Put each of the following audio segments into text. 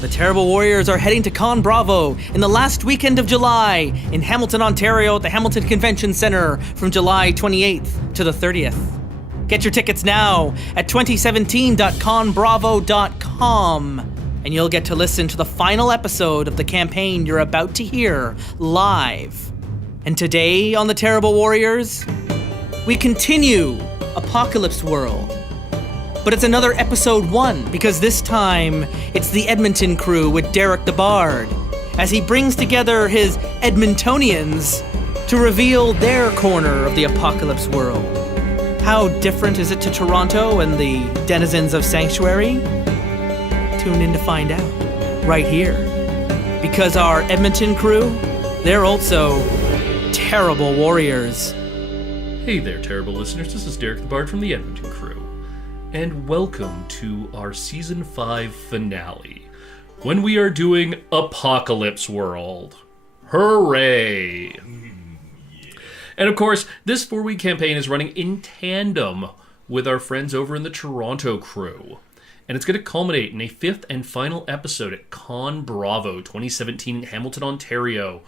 The Terrible Warriors are heading to Con Bravo in the last weekend of July in Hamilton, Ontario at the Hamilton Convention Centre from July 28th to the 30th. Get your tickets now at 2017.conbravo.com and you'll get to listen to the final episode of the campaign you're about to hear live. And today on the Terrible Warriors, we continue Apocalypse World. But it's another episode 1, because this time it's the Edmonton crew with Derek the Bard, as he brings together his Edmontonians to reveal their corner of the Apocalypse World. How different is it to Toronto and the denizens of Sanctuary? Tune in to find out, right here. Because our Edmonton crew, they're also terrible warriors. Hey there, terrible listeners. This is Derek the Bard from the Edmonton crew. And welcome to our Season 5 finale, when we are doing Apocalypse World. Hooray! And of course, this 4-week campaign is running in tandem with our friends over in the Toronto crew. And it's going to culminate in a 5th and final episode at Con Bravo 2017 in Hamilton, Ontario.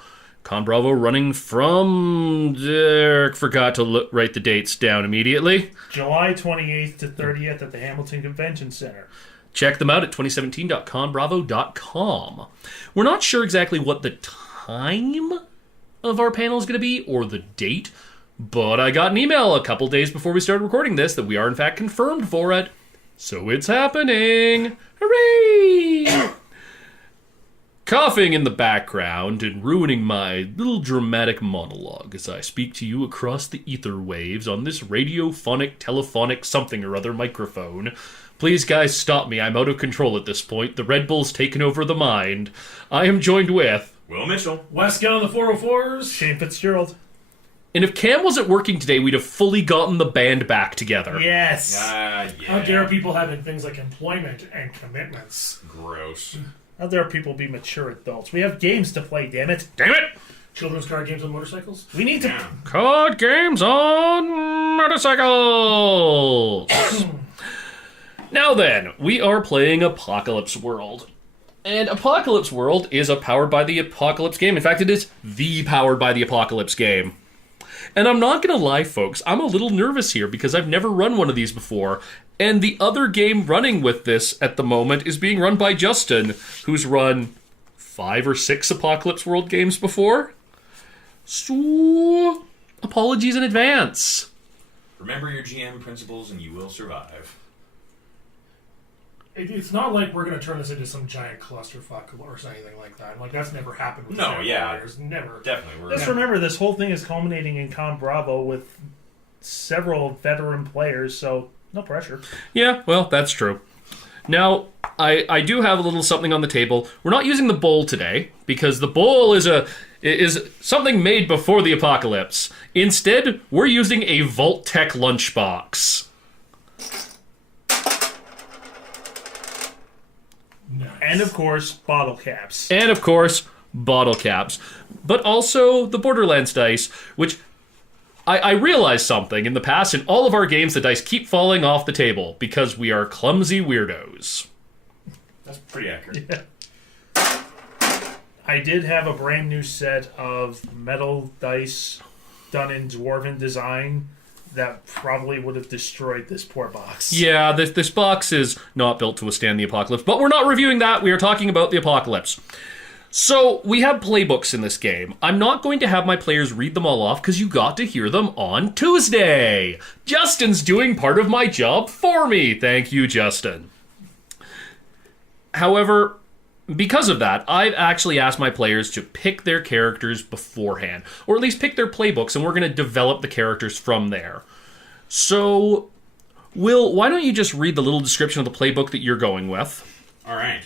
Con Bravo running from... Derek forgot to write the dates down immediately. July 28th to 30th at the Hamilton Convention Center. Check them out at 2017.conbravo.com. We're not sure exactly what the time of our panel is going to be, or the date, but I got an email a couple days before we started recording this that we are in fact confirmed for it. So it's happening! Hooray! Coughing in the background and ruining my little dramatic monologue as I speak to you across the ether waves on this radiophonic, telephonic something or other microphone. Please, guys, stop me. I'm out of control at this point. The Red Bull's taken over the mind. I am joined with... Will Mitchell. Westgate on the 404s. Shane Fitzgerald. And if Cam wasn't working today, we'd have fully gotten the band back together. Yes. Yeah. How dare people having things like employment and commitments? Gross. How dare people be mature adults? We have games to play, damn it. Damn it! Children's card games on motorcycles? We need to... Card games on motorcycles! Now then, we are playing Apocalypse World. And Apocalypse World is a Powered by the Apocalypse game. In fact, it is the Powered by the Apocalypse game. And I'm not going to lie, folks, I'm a little nervous here because I've never run one of these before. And the other game running with this at the moment is being run by Justin, who's run 5 or 6 Apocalypse World games before. So, apologies in advance. Remember your GM principles and you will survive. It's not like we're going to turn this into some giant clusterfuck or anything like that. Like, that's never happened with players. Never. Definitely. Just remember, this whole thing is culminating in Con Bravo with several veteran players, so no pressure. Yeah, well, that's true. Now, I do have a little something on the table. We're not using the bowl today, because the bowl is something made before the apocalypse. Instead, we're using a Vault-Tec lunchbox. Nice. And of course, bottle caps. But also the Borderlands dice, which I realized something in the past. In all of our games, the dice keep falling off the table because we are clumsy weirdos. That's pretty accurate. Yeah. I did have a brand new set of metal dice done in Dwarven design that probably would have destroyed this poor box. Yeah, this box is not built to withstand the apocalypse, but we're not reviewing that. We are talking about the apocalypse. So, we have playbooks in this game. I'm not going to have my players read them all off because you got to hear them on Tuesday. Justin's doing part of my job for me. Thank you, Justin. However, because of that, I've actually asked my players to pick their characters beforehand, or at least pick their playbooks, and we're going to develop the characters from there. So, Will, why don't you just read the little description of the playbook that you're going with? All right.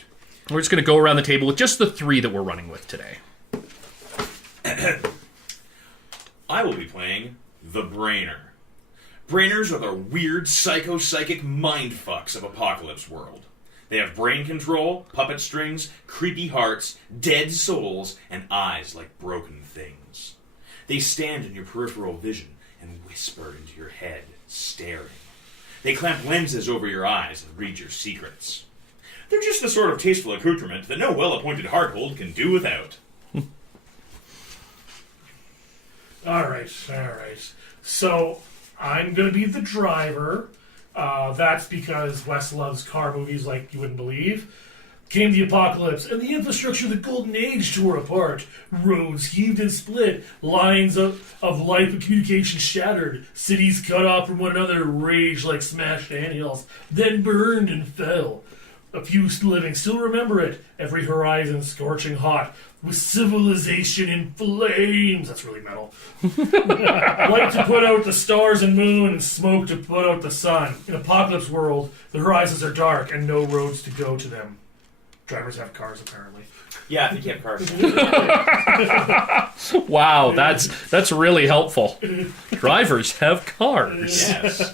We're just going to go around the table with just the 3 that we're running with today. I will be playing the Brainer. Brainers are the weird psycho-psychic mindfucks of Apocalypse World. They have brain control, puppet strings, creepy hearts, dead souls, and eyes like broken things. They stand in your peripheral vision and whisper into your head, staring. They clamp lenses over your eyes and read your secrets. They're just the sort of tasteful accoutrement that no well-appointed hearthold can do without. All right. So I'm going to be the driver. That's because Wes loves car movies like you wouldn't believe. Came the apocalypse, and the infrastructure of the Golden Age tore apart. Roads heaved and split, lines of life and communication shattered, cities cut off from one another raged like smashed anthills, then burned and fell. A few living still remember it, every horizon scorching hot, with civilization in flames. That's really metal. Light to put out the stars and moon, and smoke to put out the sun. In Apocalypse World, the horizons are dark and no roads to go to them. Drivers have cars, apparently. Yeah, I think you have cars. Wow, that's really helpful. Drivers have cars. Yes.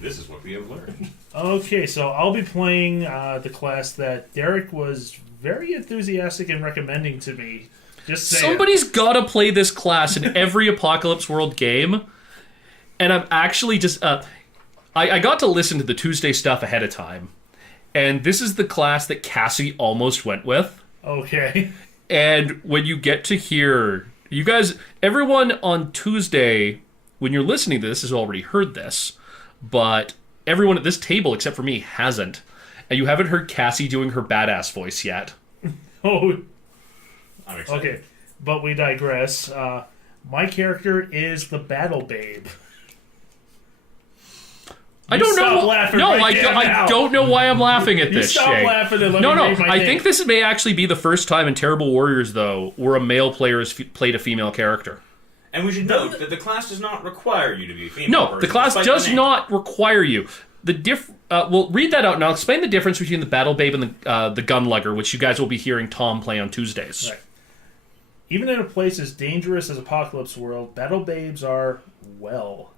This is what we have learned. Okay, so I'll be playing the class that Derek was very enthusiastic in recommending to me. Just saying. Somebody's got to play this class in every Apocalypse World game. And I'm actually just... I got to listen to the Tuesday stuff ahead of time. And this is the class that Cassie almost went with. Okay. And when you get to hear... You guys... Everyone on Tuesday, when you're listening to this, has already heard this. But everyone at this table, except for me, hasn't. And you haven't heard Cassie doing her badass voice yet. Oh, I'm excited. okay. But we digress. My character is the Battle Babe. I don't stop know. laughing No, right there I now. don't know why I'm laughing at this. Stop Shay. laughing and let No, me make my I thing. think this may actually be the first time in Terrible Warriors, though, where a male player has played a female character. And we should note that the class does not require you to be a female No, person, the class despite does the name. not require you. We'll read that out, and I'll explain the difference between the Battle Babe and the Gunlugger, which you guys will be hearing Tom play on Tuesdays. Right. Even in a place as dangerous as Apocalypse World, Battle Babes are, well,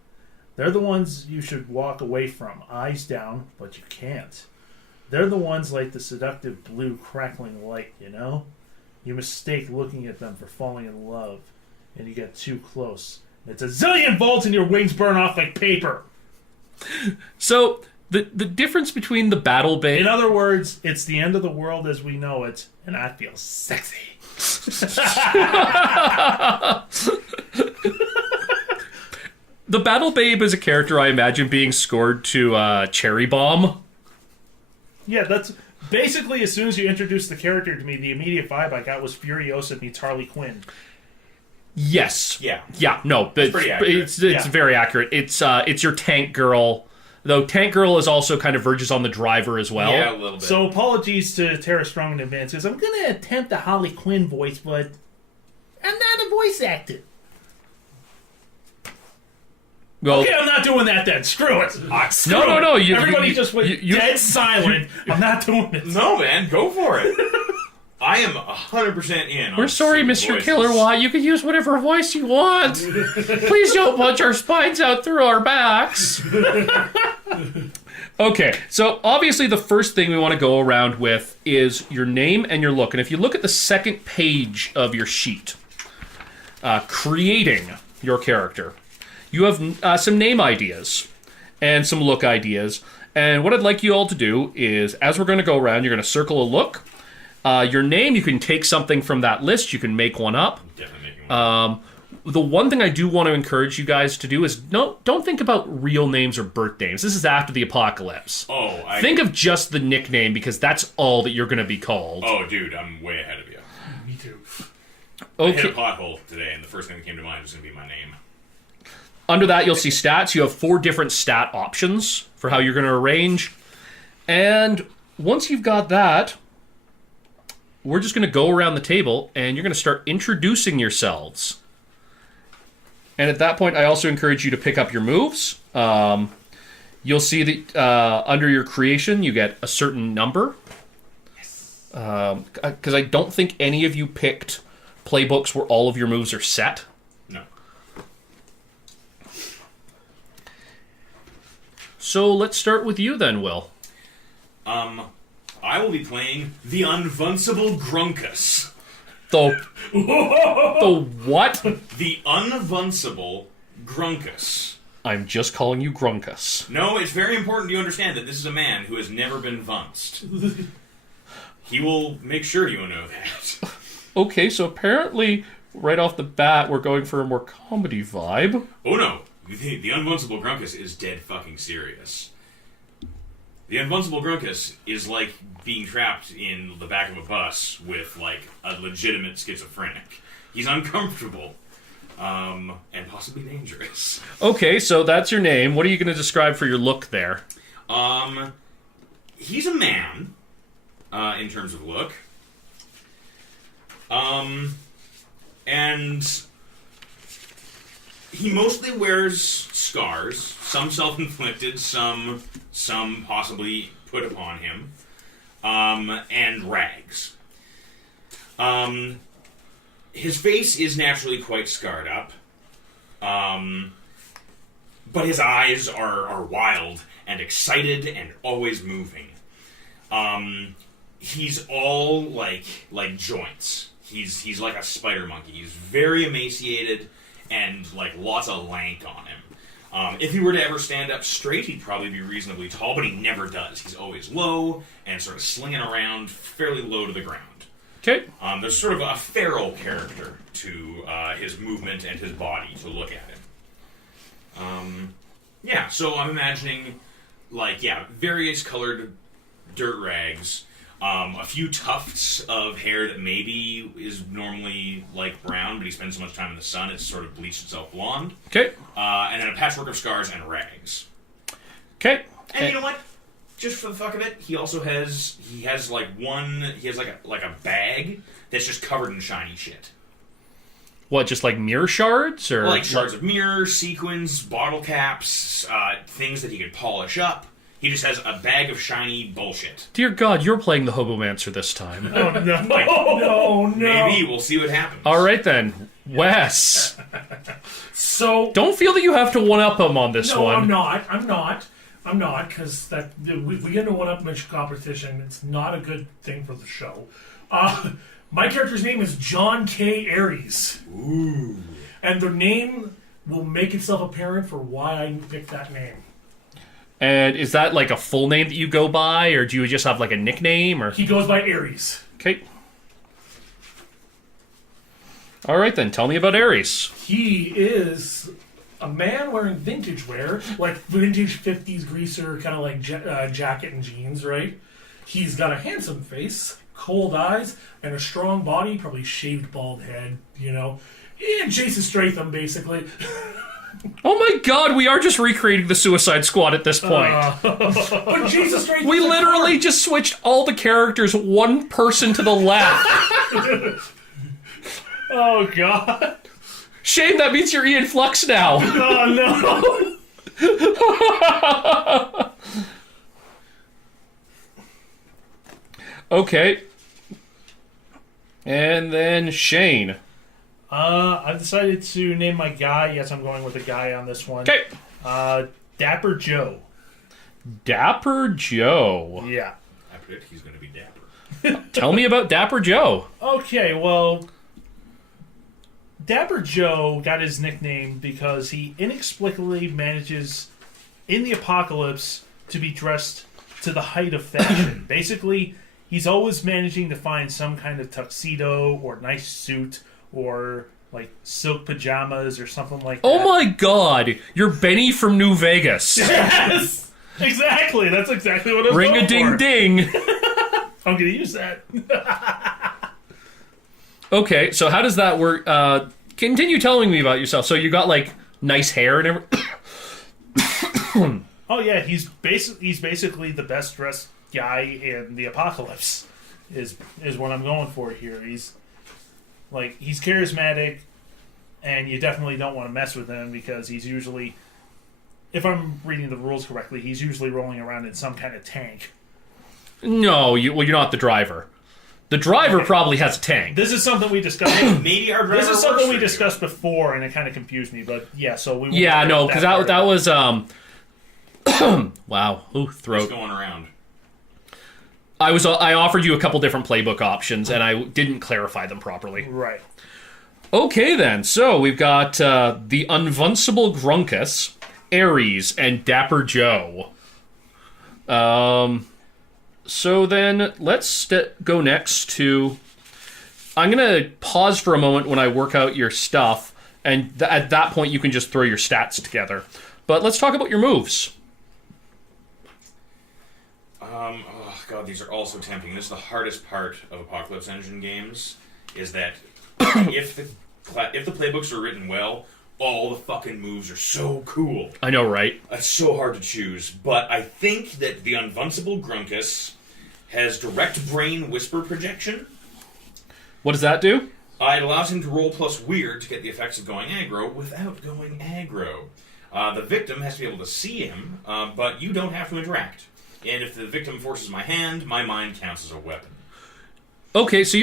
they're the ones you should walk away from, eyes down, but you can't. They're the ones like the seductive blue crackling light, you know? You mistake looking at them for falling in love, and you get too close. It's a zillion volts and your wings burn off like paper. So, the difference between the Battle Babe... In other words, it's the end of the world as we know it, and I feel sexy. The Battle Babe is a character I imagine being scored to Cherry Bomb. Yeah, that's basically as soon as you introduced the character to me, the immediate vibe I got was Furiosa meets Harley Quinn. Yes. Yeah. Yeah, no, pretty accurate. it's Yeah. very accurate. It's your Tank Girl, though Tank Girl is also kind of verges on the driver as well. Yeah, a little bit. So apologies to Tara Strong in advance, because I'm going to attempt a Harley Quinn voice, but I'm not a voice actor. Well, Okay, I'm not doing that then. Screw it. Screw no. it. Everybody just went you- dead silent. I'm not doing it. No, man, go for it. I am 100% in. We're sorry, Mr. Killerwatt. You can use whatever voice you want. Please don't punch our spines out through our backs. Okay, so obviously the first thing we want to go around with is your name and your look. And if you look at the second page of your sheet, creating your character, you have some name ideas and some look ideas. And what I'd like you all to do is, as we're going to go around, you're going to circle a look. Your name, you can take something from that list. You can make one up. Definitely making one. The one thing I do want to encourage you guys to do is don't think about real names or birth names. This is after the apocalypse. Think of just the nickname, because that's all that you're going to be called. Oh, dude, I'm way ahead of you. Me too. I hit a Okay. pothole today, and the first thing that came to mind was going to be my name. Under that, you'll see stats. You have 4 different stat options for how you're going to arrange. And once you've got that, we're just going to go around the table, and you're going to start introducing yourselves. And at that point, I also encourage you to pick up your moves. You'll see that under your creation, you get a certain number. Because I don't think any of you picked playbooks where all of your moves are set. No. So let's start with you then, Will. I will be playing the Unvuncible Grunkus. The what? The Unvuncible Grunkus. I'm just calling you Grunkus. No, it's very important you understand that this is a man who has never been vunced. He will make sure you know that. Okay, so apparently, right off the bat, we're going for a more comedy vibe. Oh no, the Invincible Grunkus is dead fucking serious. The Invincible Grunkus is like being trapped in the back of a bus with, like, a legitimate schizophrenic. He's uncomfortable, and possibly dangerous. Okay, so that's your name. What are you going to describe for your look there? He's a man, in terms of look. And he mostly wears scars, some self-inflicted, some possibly put upon him, and rags. His face is naturally quite scarred up, but his eyes are wild and excited and always moving. He's all like joints. He's like a spider monkey. He's very emaciated and, like, lots of lank on him. If he were to ever stand up straight, he'd probably be reasonably tall, but he never does. He's always low and sort of slinging around fairly low to the ground. Okay. There's sort of a feral character to his movement and his body to look at him. Yeah, so I'm imagining, like, various colored dirt rags, a few tufts of hair that maybe is normally, like, brown, but he spends so much time in the sun, it's sort of bleached itself blonde. Okay. And then a patchwork of scars and rags. Okay. And you know what? Just for the fuck of it, he also has like a bag that's just covered in shiny shit. What, just like mirror shards? Or Like shards of mirror, sequins, bottle caps, things that he could polish up. He just has a bag of shiny bullshit. Dear God, you're playing the Hobomancer this time. Oh, no. No. Maybe. We'll see what happens. All right, then. Wes. So... Don't feel that you have to one-up him on this one. No, I'm not, because we get into one-upmanship competition. It's not a good thing for the show. My character's name is John K. Aries. Ooh. And their name will make itself apparent for why I picked that name. And is that like a full name that you go by, or do you just have like a nickname? Or He goes by Aries. Okay. All right, then. Tell me about Aries. He is a man wearing vintage wear, like vintage 50s greaser, kind of like jacket and jeans, right? He's got a handsome face, cold eyes, and a strong body, probably shaved bald head, you know. And Jason Statham, basically. Oh my God, we are just recreating the Suicide Squad at this point. But Jason Statham... We literally just switched all the characters one person to the left. Oh, God. Shame, that means you're Ian Flux now. Oh, no. Okay. And then Shane. I've decided to name my guy. Yes, I'm going with a guy on this one. Okay. Dapper Joe. Dapper Joe. Yeah. I predict he's going to be dapper. Tell me about Dapper Joe. Okay, well, Dapper Joe got his nickname because he inexplicably manages, in the apocalypse, to be dressed to the height of fashion. Basically, he's always managing to find some kind of tuxedo or nice suit or like silk pajamas or something like that. Oh my God, you're Benny from New Vegas. Yes! Exactly, that's exactly what I was going for. Ring-a-ding-ding. I'm going to use that. Okay, so how does that work? Continue telling me about yourself. So you got like nice hair and everything. Oh yeah, he's basically the best dressed guy in the apocalypse. Is what I'm going for here. He's charismatic, and you definitely don't want to mess with him because he's usually, if I'm reading the rules correctly, he's usually rolling around in some kind of tank. No, you're not the driver. The driver probably has a tank. This is something we discussed. Maybe our driver This is something we works for you. discussed before, and it kind of confused me. But yeah, so we Yeah, no, because that was wow, ooh, throat. What's going around? I offered you a couple different playbook options, and I didn't clarify them properly. right. Okay, then. So we've got the Invincible Grunkus, Aries, and Dapper Joe. So then let's go next to... I'm going to pause for a moment when I work out your stuff, and at that point you can just throw your stats together. But let's talk about your moves. Oh god, these are all so tempting. This is the hardest part of Apocalypse Engine games, is that if the playbooks are written well, all the fucking moves are so cool. I know, right? It's so hard to choose, but I think that the Invincible Grunkus has direct brain whisper projection. What does that do? It allows him to roll plus weird to get the effects of going aggro without going aggro. The victim has to be able to see him, but you don't have to interact. And if the victim forces my hand, my mind counts as a weapon. Okay, so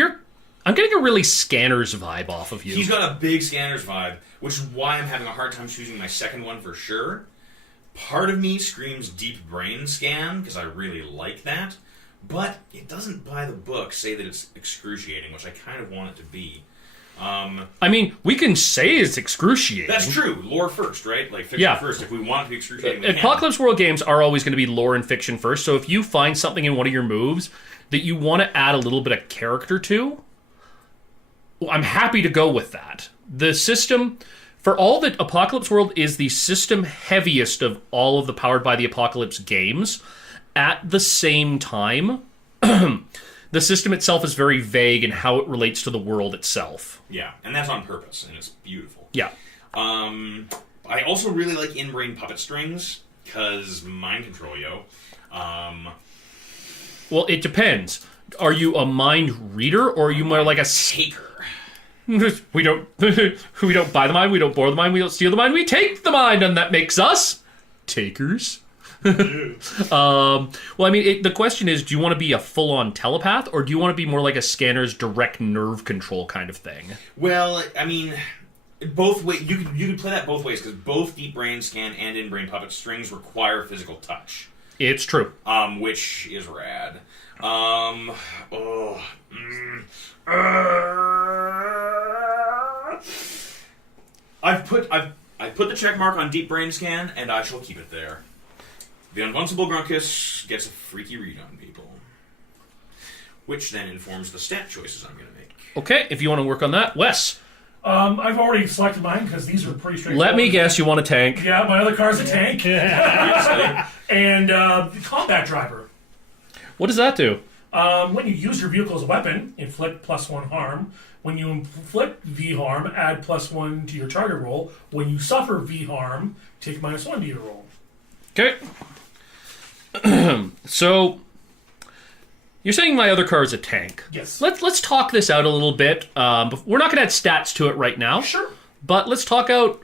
I'm getting a really Scanners vibe off of you. He's got a big Scanners vibe, which is why I'm having a hard time choosing my second one for sure. Part of me screams Deep Brain Scan, because I really like that. But it doesn't, by the book, say that it's excruciating, which I kind of want it to be. I mean, we can say it's excruciating. That's true. Lore first, right? Like, fiction first. If we want it to be excruciating, we can. Apocalypse World games are always going to be lore and fiction first, so if you find something in one of your moves that you want to add a little bit of character to, well, I'm happy to go with that. The system... For all that, Apocalypse World is the system heaviest of all of the Powered by the Apocalypse games. At the same time, the system itself is very vague in how it relates to the world itself. Yeah, and that's on purpose, and it's beautiful. Yeah. I also really like in-brain puppet strings, because mind control, yo. Well, it depends. Are you a mind reader, or are you more like a... Taker. We don't buy the mind, we don't borrow the mind, we don't steal the mind, we take the mind, and that makes us takers. Well, I mean, the question is, do you want to be a full-on telepath, or do you want to be more like a Scanner's direct nerve control kind of thing? Well, I mean, both way you could play that both ways, because both Deep Brain Scan and In-Brain Puppet strings require physical touch. It's true. Which is rad. I've put the check mark on Deep Brain Scan, and I shall keep it there. The Invincible Grunkus gets a freaky read on people, which then informs the stat choices I'm going to make. Okay, if you want to work on that, Wes. I've already selected mine because these are pretty straightforward. Let me guess, you want a tank. Yeah, my other car's a tank. And the combat driver. What does that do? When you use your vehicle as a weapon, inflict +1 harm. When you inflict V harm, add +1 to your target roll. When you suffer V harm, take -1 to your roll. Okay. So, you're saying my other car is a tank. Yes. Let's talk this out a little bit. We're not going to add stats to it right now. Sure. But let's talk out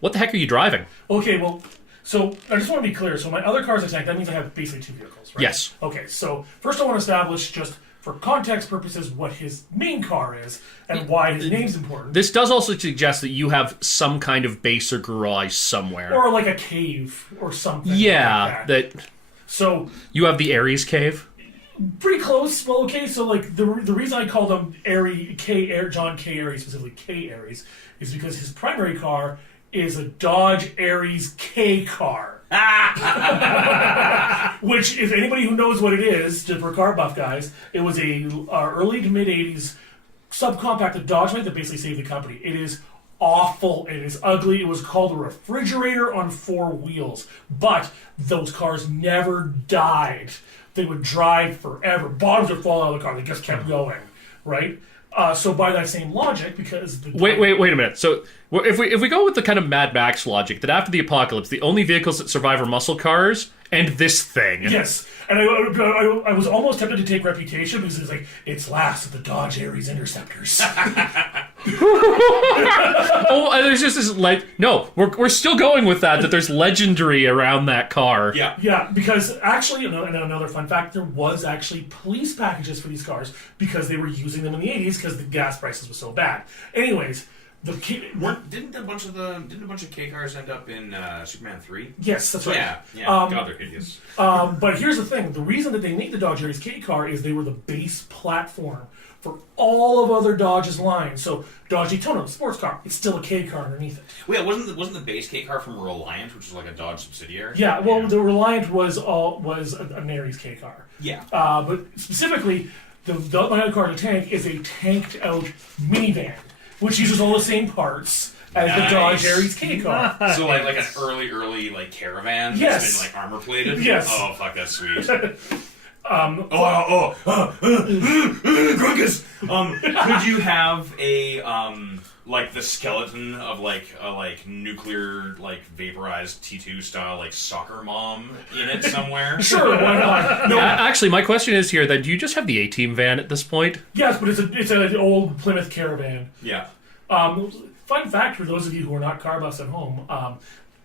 what the heck are you driving? Okay, well, so I just want to be clear. So my other car's a tank. That means I have basically 2 vehicles, right? Yes. Okay, so first I want to establish, just for context purposes, what his main car is and why his name's important. This does also suggest that you have some kind of base or garage somewhere. Or like a cave or something. Yeah, like that. So you have the Ares cave? Pretty close. Well, okay, so like the reason I called him John K. Aries, specifically K. Aries, is because his primary car is a Dodge Aries K car. Which, if anybody who knows what it is, for car buff guys, it was a early to mid 80s subcompact that Dodge made that basically saved the company. It is awful. It is ugly. It was called a refrigerator on 4 wheels. But those cars never died. They would drive forever. Bottoms would fall out of the car. They just kept going, right? So by that same logic, because... Wait a minute. So if we go with the kind of Mad Max logic, that after the apocalypse, the only vehicles that survive are muscle cars and this thing. Yes. And I was almost tempted to take Reputation because it's like, it's last of the Dodge Aries Interceptors. Oh, there's just this, no, we're still going with that there's legendary around that car. Yeah. Yeah, because actually, another fun fact, there was actually police packages for these cars because they were using them in the 80s because the gas prices were so bad. Anyways, Didn't a bunch of K cars end up in Superman 3? Yes, that's right. Yeah. God, they're hideous. But here's the thing: the reason that they made the Dodge Aries K car is they were the base platform for all of other Dodge's lines. So Dodge Daytona, the sports car, it's still a K car underneath it. Wait, wasn't the base K car from Reliant, which is like a Dodge subsidiary? Yeah, well, the Reliant was an Aries K car. Yeah. But specifically, the other car, the tank, is a tanked out minivan, which uses all the same parts as the Dodge Aries K car. So like an early like caravan Yes. that's been like armor plated? Yes. Oh fuck, that's sweet. Grunkus! Could you have a like the skeleton of like a nuclear vaporized T2 style soccer mom in it somewhere? Sure, why not? No, Actually, my question is here: then, do you just have the A-Team van at this point? yes, but it's an old Plymouth Caravan. Yeah. Fun fact for those of you who are not car buffs at home,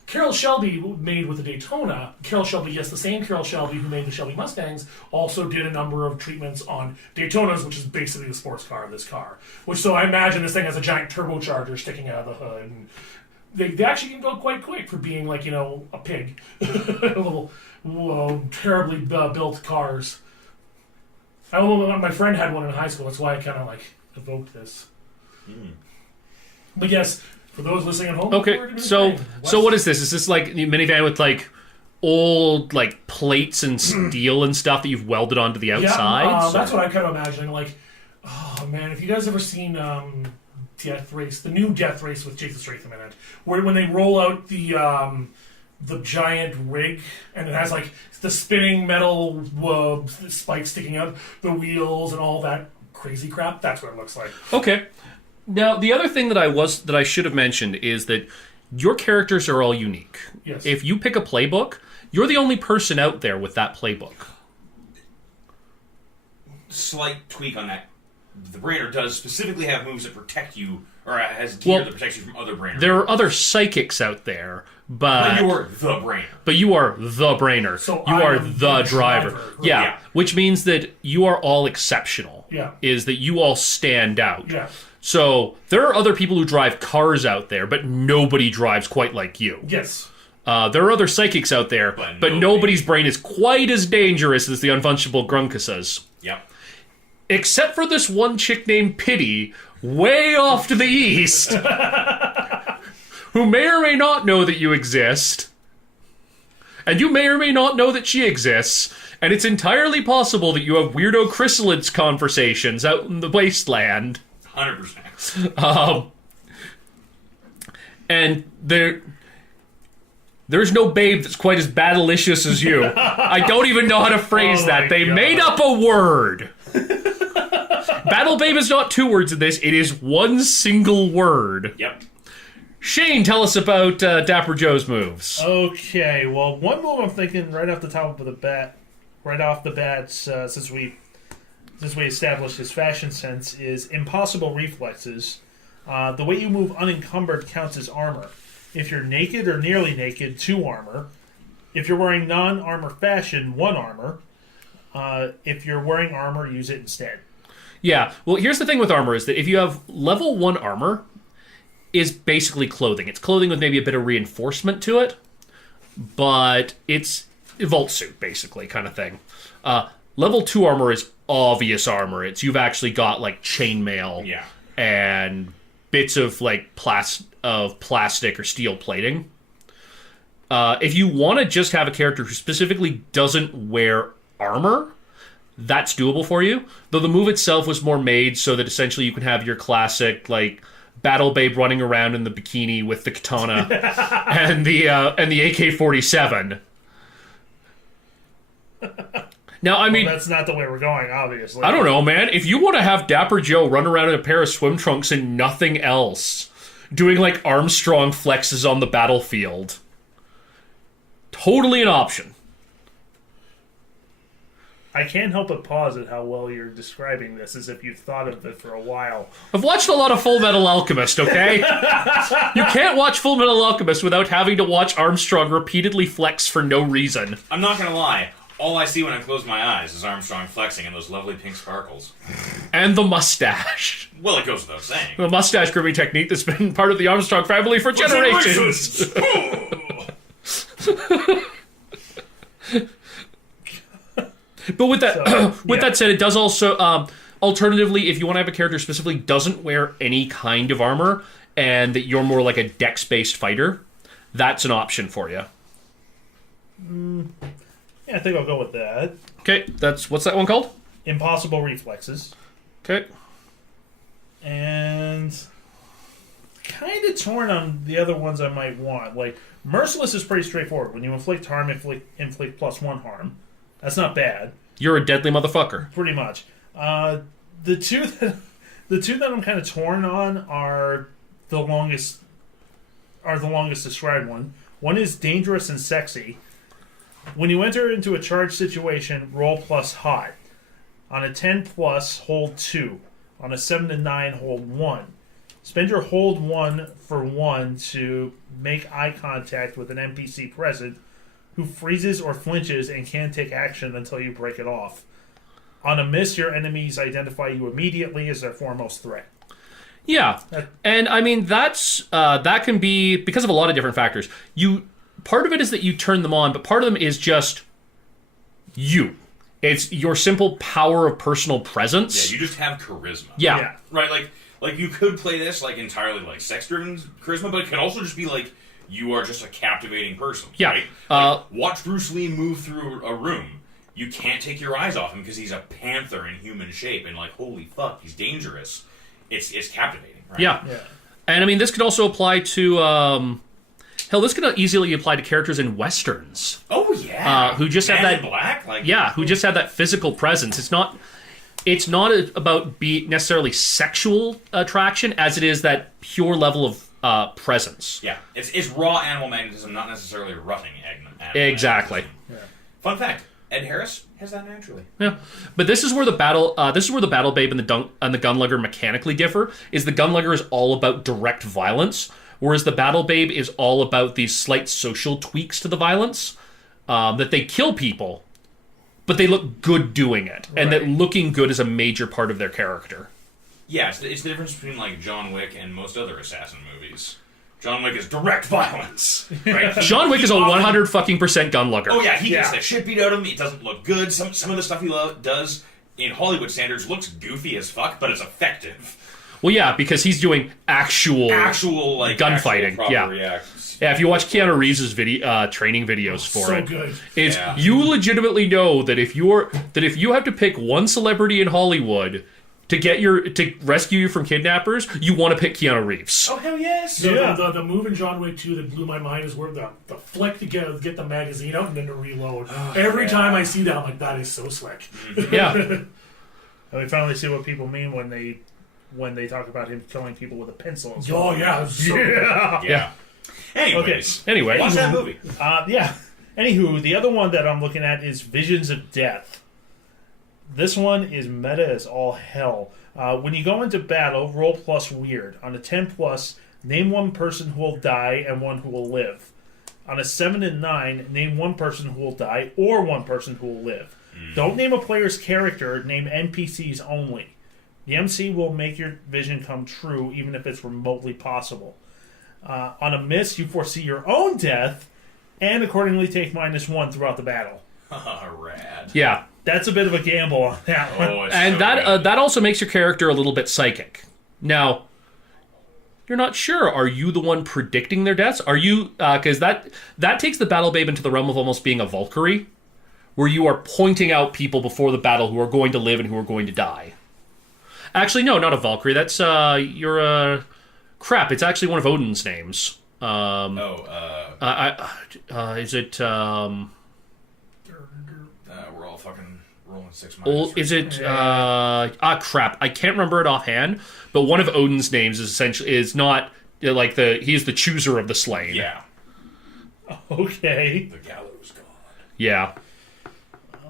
Carroll Shelby made with the Daytona. Carroll Shelby, yes, the same Carroll Shelby who made the Shelby Mustangs, also did a number of treatments on Daytonas, which is basically the sports car of this car. So I imagine this thing has a giant turbocharger sticking out of the hood. And they actually can go quite quick for being a pig. Little terribly built cars. I don't know, my friend had one in high school. That's why I kind of evoked this. But yes, for those listening at home, Okay, so what is this? Is this like a minivan with old plates and steel and stuff that you've welded onto the outside? That's what I'm kind of imagining. Oh man, if you guys ever seen Death Race, the new Death Race with Jason Statham in it, where when they roll out the giant rig and it has the spinning metal spikes sticking out, the wheels and all that crazy crap. That's what it looks like. Okay. Now, the other thing that I should have mentioned is that your characters are all unique. Yes. If you pick a playbook, you're the only person out there with that playbook. Slight tweak on that. The Brainer does specifically have moves that protect you, or has gear that protects you from other Brainers. There are other psychics out there, but you're the Brainer. But you are the Brainer. So you I are am the the driver. driver. Yeah, which means that you are all exceptional. Yeah. Is that you all stand out. Yeah. So there are other people who drive cars out there, but nobody drives quite like you. Yes. There are other psychics out there, but nobody's brain is quite as dangerous as the unfungible Grunkuses. Yep. Except for this one chick named Pity, way off to the east, who may or may not know that you exist, and you may or may not know that she exists, and it's entirely possible that you have weirdo chrysalids conversations out in the wasteland. 100%. And there's no babe that's quite as battlicious as you. I don't even know how to phrase that. They made up a word. Battle babe is not two words in this. It is one single word. Yep. Shane, tell us about Dapper Joe's moves. Okay, well, one move I'm thinking right off the bat, since we established his fashion sense, is impossible reflexes. The way you move unencumbered counts as armor. If you're naked or nearly naked, 2 armor. If you're wearing non-armor fashion, 1 armor. If you're wearing armor, use it instead. Yeah, well, here's the thing with armor is that if you have level 1 armor, is basically clothing. It's clothing with maybe a bit of reinforcement to it, but it's a vault suit, basically, kind of thing. Level 2 armor is obvious armor. You've actually got chainmail and bits of plastic or steel plating. If you want to just have a character who specifically doesn't wear armor, that's doable for you. Though the move itself was more made so that essentially you can have your classic battle babe running around in the bikini with the katana and the AK-47. Now, I mean, that's not the way we're going, obviously. I don't know, man. If you want to have Dapper Joe run around in a pair of swim trunks and nothing else, doing Armstrong flexes on the battlefield, totally an option. I can't help but pause at how well you're describing this, as if you've thought of it for a while. I've watched a lot of Full Metal Alchemist, okay? You can't watch Full Metal Alchemist without having to watch Armstrong repeatedly flex for no reason. I'm not gonna lie. all I see when I close my eyes is Armstrong flexing and those lovely pink sparkles. And the mustache. Well, it goes without saying. The mustache grooming technique that's been part of the Armstrong family for generations. But with that, that said, it does also, alternatively, if you want to have a character specifically doesn't wear any kind of armor, and that you're more like a dex-based fighter, that's an option for you. Yeah, I think I'll go with that. Okay, what's that one called? Impossible reflexes. Okay. And kind of torn on the other ones I might want. Like, Merciless is pretty straightforward. When you inflict harm, inflict +1 harm. That's not bad. You're a deadly motherfucker. Pretty much. The two that I'm kind of torn on are the longest described one. One is dangerous and sexy. When you enter into a charged situation, roll plus hot. On a 10 plus, hold 2. On a 7 to 9, hold 1. Spend your hold 1 for 1 to make eye contact with an NPC present who freezes or flinches and can't take action until you break it off. On a miss, your enemies identify you immediately as their foremost threat. Yeah, and I mean that can be because of a lot of different factors. Part of it is that you turn them on, but part of them is just you. It's your simple power of personal presence. Yeah, you just have charisma. Yeah. Right, like you could play this like entirely like sex-driven charisma, but it could also just be like you are just a captivating person. Yeah. Right? Like, watch Bruce Lee move through a room. You can't take your eyes off him because he's a panther in human shape, and like, holy fuck, he's dangerous. It's captivating, right? Yeah. And I mean, this could also apply to this could easily apply to characters in westerns. Oh yeah. Who just have Man that in Black, like who just have that physical presence. It's not about necessarily sexual attraction as it is that pure level of presence. Yeah, it's raw animal magnetism, not necessarily rutting animal Exactly. magnetism. Fun fact: Ed Harris has that naturally. Yeah, but this is where the battle babe and the gunlugger mechanically differ. Is the gunlugger is all about direct violence, whereas the battle babe is all about these slight social tweaks to the violence. That they kill people, but they look good doing it, and that looking good is a major part of their character. Yeah, it's the difference between like John Wick and most other assassin movies. John Wick is direct violence, right? John Wick is a 100% gunlugger. Oh yeah, he gets the shit beat out of him. It doesn't look good. Some of the stuff he does in Hollywood standards looks goofy as fuck, but it's effective. Well, yeah, because he's doing actual like gunfighting. Yeah, if you watch Keanu Reeves' training videos for it, good. You legitimately know that if you have to pick one celebrity in Hollywood to rescue you from kidnappers, you want to pick Keanu Reeves. Oh hell yes! The move in John Wick 2 that blew my mind is where the flick to get the magazine out and then to reload. Every time I see that, I'm like, that is so slick. Yeah. And we finally see what people mean when they talk about him killing people with a pencil. Oh yeah, Yeah. Anyways, Anyway, watch that movie. Anywho, the other one that I'm looking at is Visions of Death. This one is meta as all hell. When you go into battle, roll plus weird. On a 10 plus, name one person who will die and one who will live. On a 7 and 9, name one person who will die or one person who will live. Don't name a player's character, name NPCs only. The MC will make your vision come true even if it's remotely possible. On a miss, you foresee your own death and accordingly take -1 throughout the battle. Rad. Yeah. That's a bit of a gamble on that one. And so that also makes your character a little bit psychic. Now, you're not sure. Are you the one predicting their deaths? Are you... Because that takes the Battle Babe into the realm of almost being a Valkyrie, where you are pointing out people before the battle who are going to live and who are going to die. Actually, no, not a Valkyrie. That's... you're a... Crap, it's actually one of Odin's names. Is it... we're all fucking rolling 6 minus. Is it... crap. I can't remember it offhand, but one of Odin's names is essentially... is not... like he's the chooser of the slain. Yeah. Okay. The gallows god. Yeah.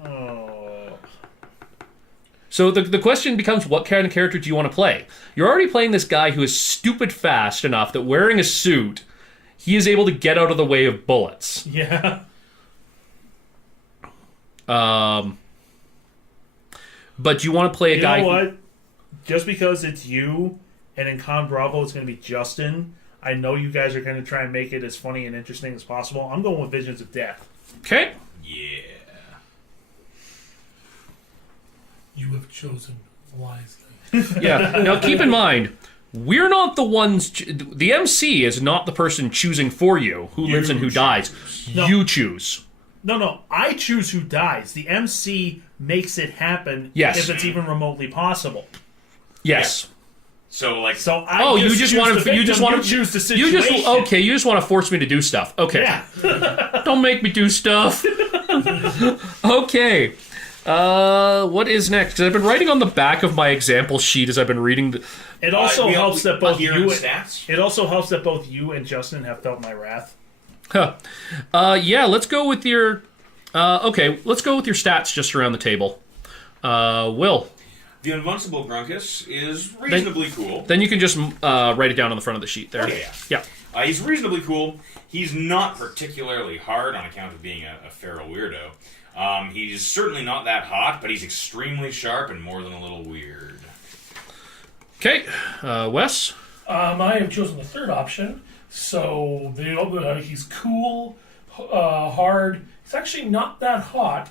Oh. So the question becomes, what kind of character do you want to play? You're already playing this guy who is stupid fast enough that wearing a suit, he is able to get out of the way of bullets. Yeah. But do you want to play a You guy? know what? Just because it's you, and in Con Bravo it's going to be Justin, I know you guys are going to try and make it as funny and interesting as possible. I'm going with Visions of Death. Okay. Yeah. You have chosen wisely. Yeah. Now keep in mind, we're not the ones. The MC is not the person choosing for you who lives and who dies. No. You choose. No, I choose who dies. The MC makes it happen Yes. if it's even remotely possible. Yes. So, like, So I Oh, you just choose want the to. victim, You just want to choose the You situation. just okay. You just want to force me to do stuff. Okay. Yeah. Don't make me do stuff. Okay. What is next? 'Cause I've been writing on the back of my example sheet as I've been reading. It also helps that both here you in and, stats. it also helps that both you and Justin have felt my wrath. Yeah. Let's go with your. Okay. Let's go with your stats just around the table. Will. The Invincible Grunkus is reasonably cool. Then you can just write it down on the front of the sheet there. Yeah. Yeah. He's reasonably cool. He's not particularly hard on account of being a feral weirdo. He's certainly not that hot, but he's extremely sharp and more than a little weird. Okay. Wes. I have chosen the third option. So he's cool, hard. He's actually not that hot.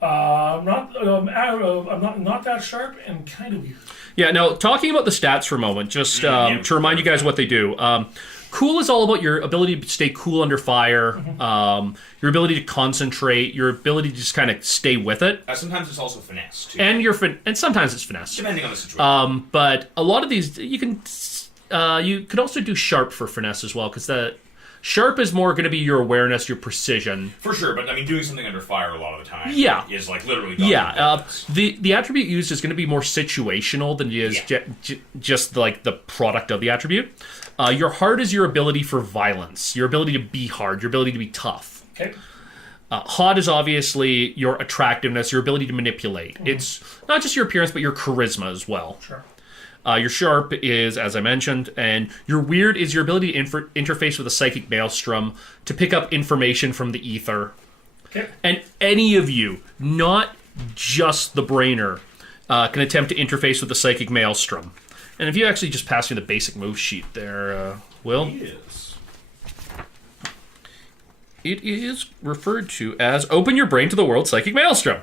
I'm not that sharp and kind of weird. Yeah, now, talking about the stats for a moment, just to remind you guys what they do. Cool is all about your ability to stay cool under fire, your ability to concentrate, your ability to just kind of stay with it. Sometimes it's also finesse, too. And and sometimes it's finesse. Depending on the situation. But a lot of these, you could also do sharp for finesse as well, because the sharp is more going to be your awareness, your precision. For sure, but I mean, doing something under fire a lot of the time is like literally done. Yeah, the attribute used is going to be more situational than it is just like the product of the attribute. Your hard is your ability for violence, your ability to be hard, your ability to be tough. Okay. Hot is obviously your attractiveness, your ability to manipulate. Mm-hmm. It's not just your appearance, but your charisma as well. Sure. Your sharp is, as I mentioned, and your weird is your ability to interface with a Psychic Maelstrom to pick up information from the ether. Okay. And any of you, not just the brainer, can attempt to interface with the Psychic Maelstrom. And if you actually just pass me the basic move sheet there, Will. Yes. It is referred to as Open Your Brain to the World Psychic Maelstrom.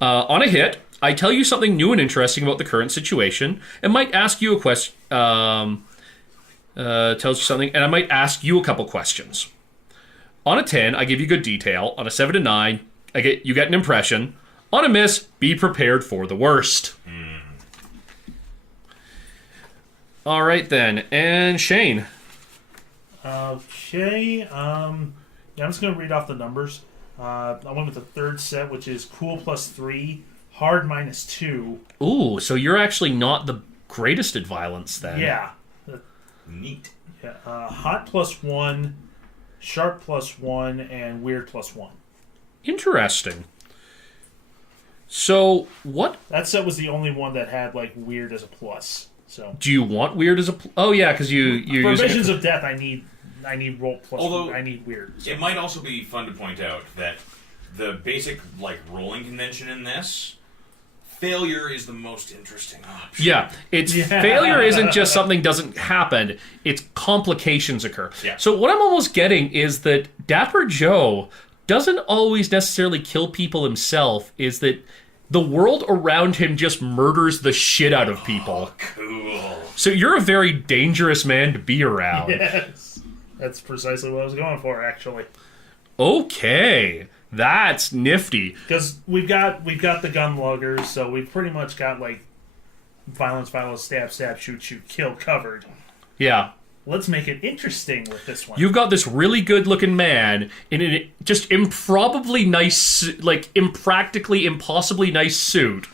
On a hit, I tell you something new and interesting about the current situation, and might ask you a question. Tells you something, and I might ask you a couple questions. On a 10, I give you good detail. On a 7 to 9, you get an impression. On a miss, be prepared for the worst. All right then, and Shane. Okay. I'm just going to read off the numbers. I went with the third set, which is cool +3. Hard -2. Ooh, so you're actually not the greatest at violence then. Yeah. Neat. Yeah. Hot +1, sharp +1, and weird +1. Interesting. So, what... That set was the only one that had, like, weird as a plus. So Do you want weird as a... Oh, yeah, because you're for using... Visions of Death, I need roll plus. Although, I need weird. So. It might also be fun to point out that the basic, like, rolling convention in this... Failure is the most interesting option. Yeah, failure isn't just something doesn't happen, it's complications occur. Yeah. So what I'm almost getting is that Dapper Joe doesn't always necessarily kill people himself, is that the world around him just murders the shit out of people. Oh, cool. So you're a very dangerous man to be around. Yes. That's precisely what I was going for, actually. Okay. That's nifty. Because we've got the gun luggers, so we've pretty much got like violence, stab, shoot, kill covered. Yeah. Let's make it interesting with this one. You've got this really good-looking man in a just improbably nice, like impractically, impossibly nice suit.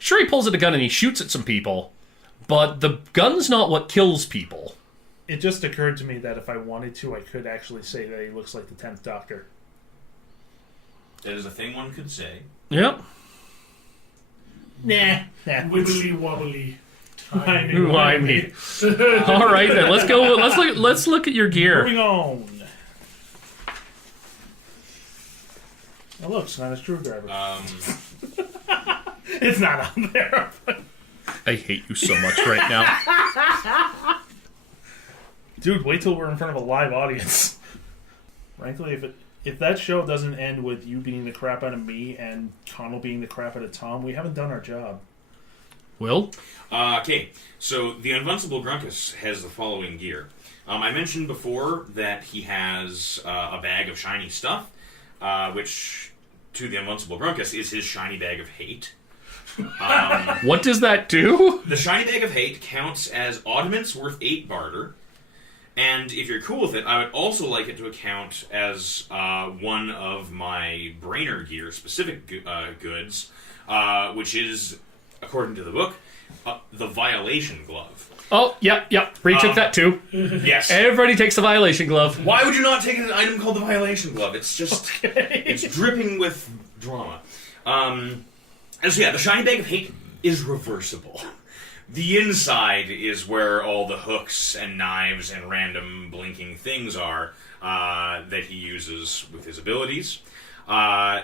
Sure, he pulls out a gun and he shoots at some people, but the gun's not what kills people. It just occurred to me that if I wanted to, I could actually say that he looks like the 10th Doctor. That is a thing one could say. Yep. Nah. Wibbly wobbly. Why me? All right then. Let's go. Let's look at your gear. Moving on. Oh, look, it's not a screwdriver. Um, It's not on there. I hate you so much right now. Dude, wait till we're in front of a live audience. Frankly, if that show doesn't end with you beating the crap out of me and Connell beating the crap out of Tom, we haven't done our job. Will? okay, so the Invincible Grunkus has the following gear. I mentioned before that he has a bag of shiny stuff, which to the Invincible Grunkus is his shiny bag of hate. What does that do? The shiny bag of hate counts as oddments worth 8 barter, and if you're cool with it, I would also like it to account as one of my Brainer gear specific goods, which is, according to the book, the Violation Glove. Oh, yep. Bree took that too. Yes. Everybody takes the violation glove. Why would you not take an item called the Violation Glove? It's just... It's dripping with drama. And so yeah, the shiny bag of hate is reversible. The inside is where all the hooks and knives and random blinking things are that he uses with his abilities.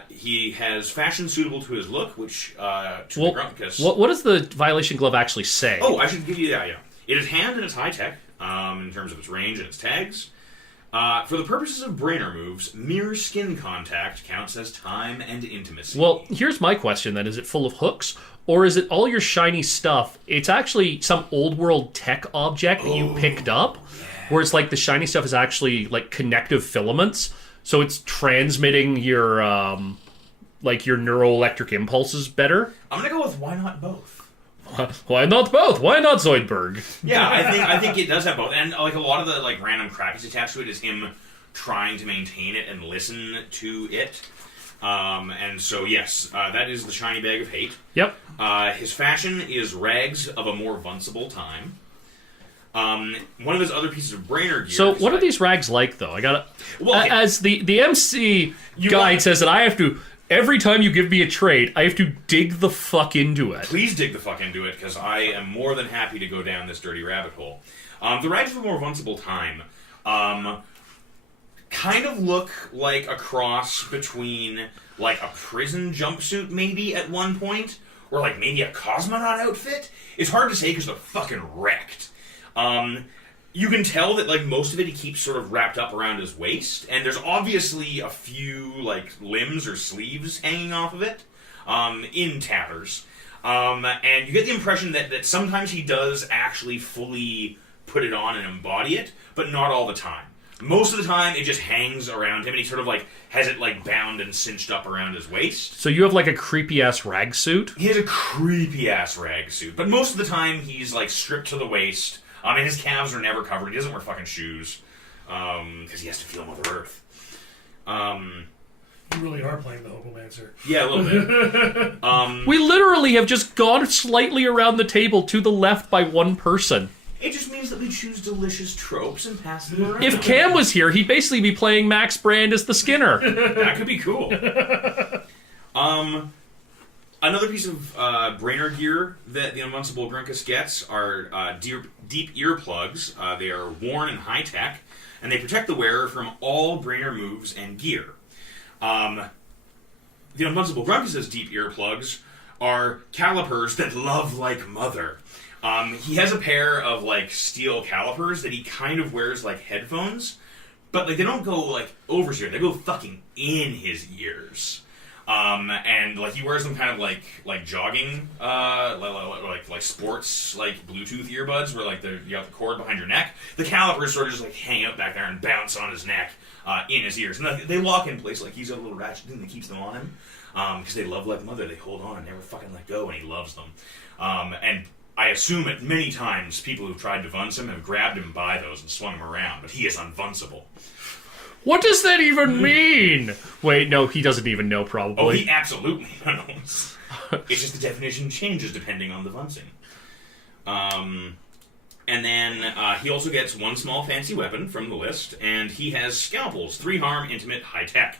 He has fashion suitable to his look, which the Grunkus... What does the violation glove actually say? Oh, I should give you that, yeah. It is hand and it's high tech in terms of its range and its tags. For the purposes of Brainer moves, mere skin contact counts as time and intimacy. Well, here's my question then. Is it full of hooks? Or is it all your shiny stuff? It's actually some old world tech object that you picked up, where it's like the shiny stuff is actually like connective filaments. So it's transmitting your your neuroelectric impulses better. I'm gonna go with why not both. Why not both? Why not Zoidberg? Yeah, I think it does have both, and like a lot of the like random crap he's attached to it is him trying to maintain it and listen to it. And so yes, that is the shiny bag of hate. Yep. His fashion is rags of a more vincible time. One of his other pieces of Brainer gear. So what are these rags like though? I gotta. Well, okay. As the MC guide says that I have to. Every time you give me a trade, I have to dig the fuck into it. Please dig the fuck into it, because I am more than happy to go down this dirty rabbit hole. The rags of a more vincible time kind of look like a cross between like a prison jumpsuit maybe at one point, or like maybe a cosmonaut outfit. It's hard to say because they're fucking wrecked. You can tell that like most of it he keeps sort of wrapped up around his waist, and there's obviously a few like limbs or sleeves hanging off of it in tatters. And you get the impression that sometimes he does actually fully put it on and embody it, but not all the time. Most of the time it just hangs around him, and he sort of like has it like bound and cinched up around his waist. So you have like a creepy ass rag suit? He has a creepy ass rag suit, but most of the time he's like stripped to the waist. And his calves are never covered. He doesn't wear fucking shoes because he has to feel Mother Earth. You really are playing the Hobomancer. Yeah, a little bit. We literally have just gone slightly around the table to the left by one person. It just means that we choose delicious tropes and pass them around. If Cam was here, he'd basically be playing Max Brand as the Skinner. That could be cool. Another piece of Brainer gear that the Invincible Grunkus gets are deep earplugs. They are worn and high-tech, and they protect the wearer from all Brainer moves and gear. The Invincible Grunkus' deep earplugs are calipers that love like mother. He has a pair of like steel calipers that he kind of wears like headphones, but like they don't go like over his ear, they go fucking in his ears. And like he wears them kind of like jogging, like sports like Bluetooth earbuds, where like you got the cord behind your neck. The calipers sort of just like hang out back there and bounce on his neck, in his ears, and they lock in place. Like he's got a little ratchet thing that keeps them on him, because they love like mother. They hold on and never fucking let go, and he loves them. And I assume at many times people who've tried to vunce him have grabbed him by those and swung him around, but he is unvunceable. What does that even mean? Wait, no, he doesn't even know, probably. Oh, he absolutely knows. It's just the definition changes depending on the vuncing. And then he also gets one small fancy weapon from the list, and he has scalpels, 3 harm, intimate, high tech,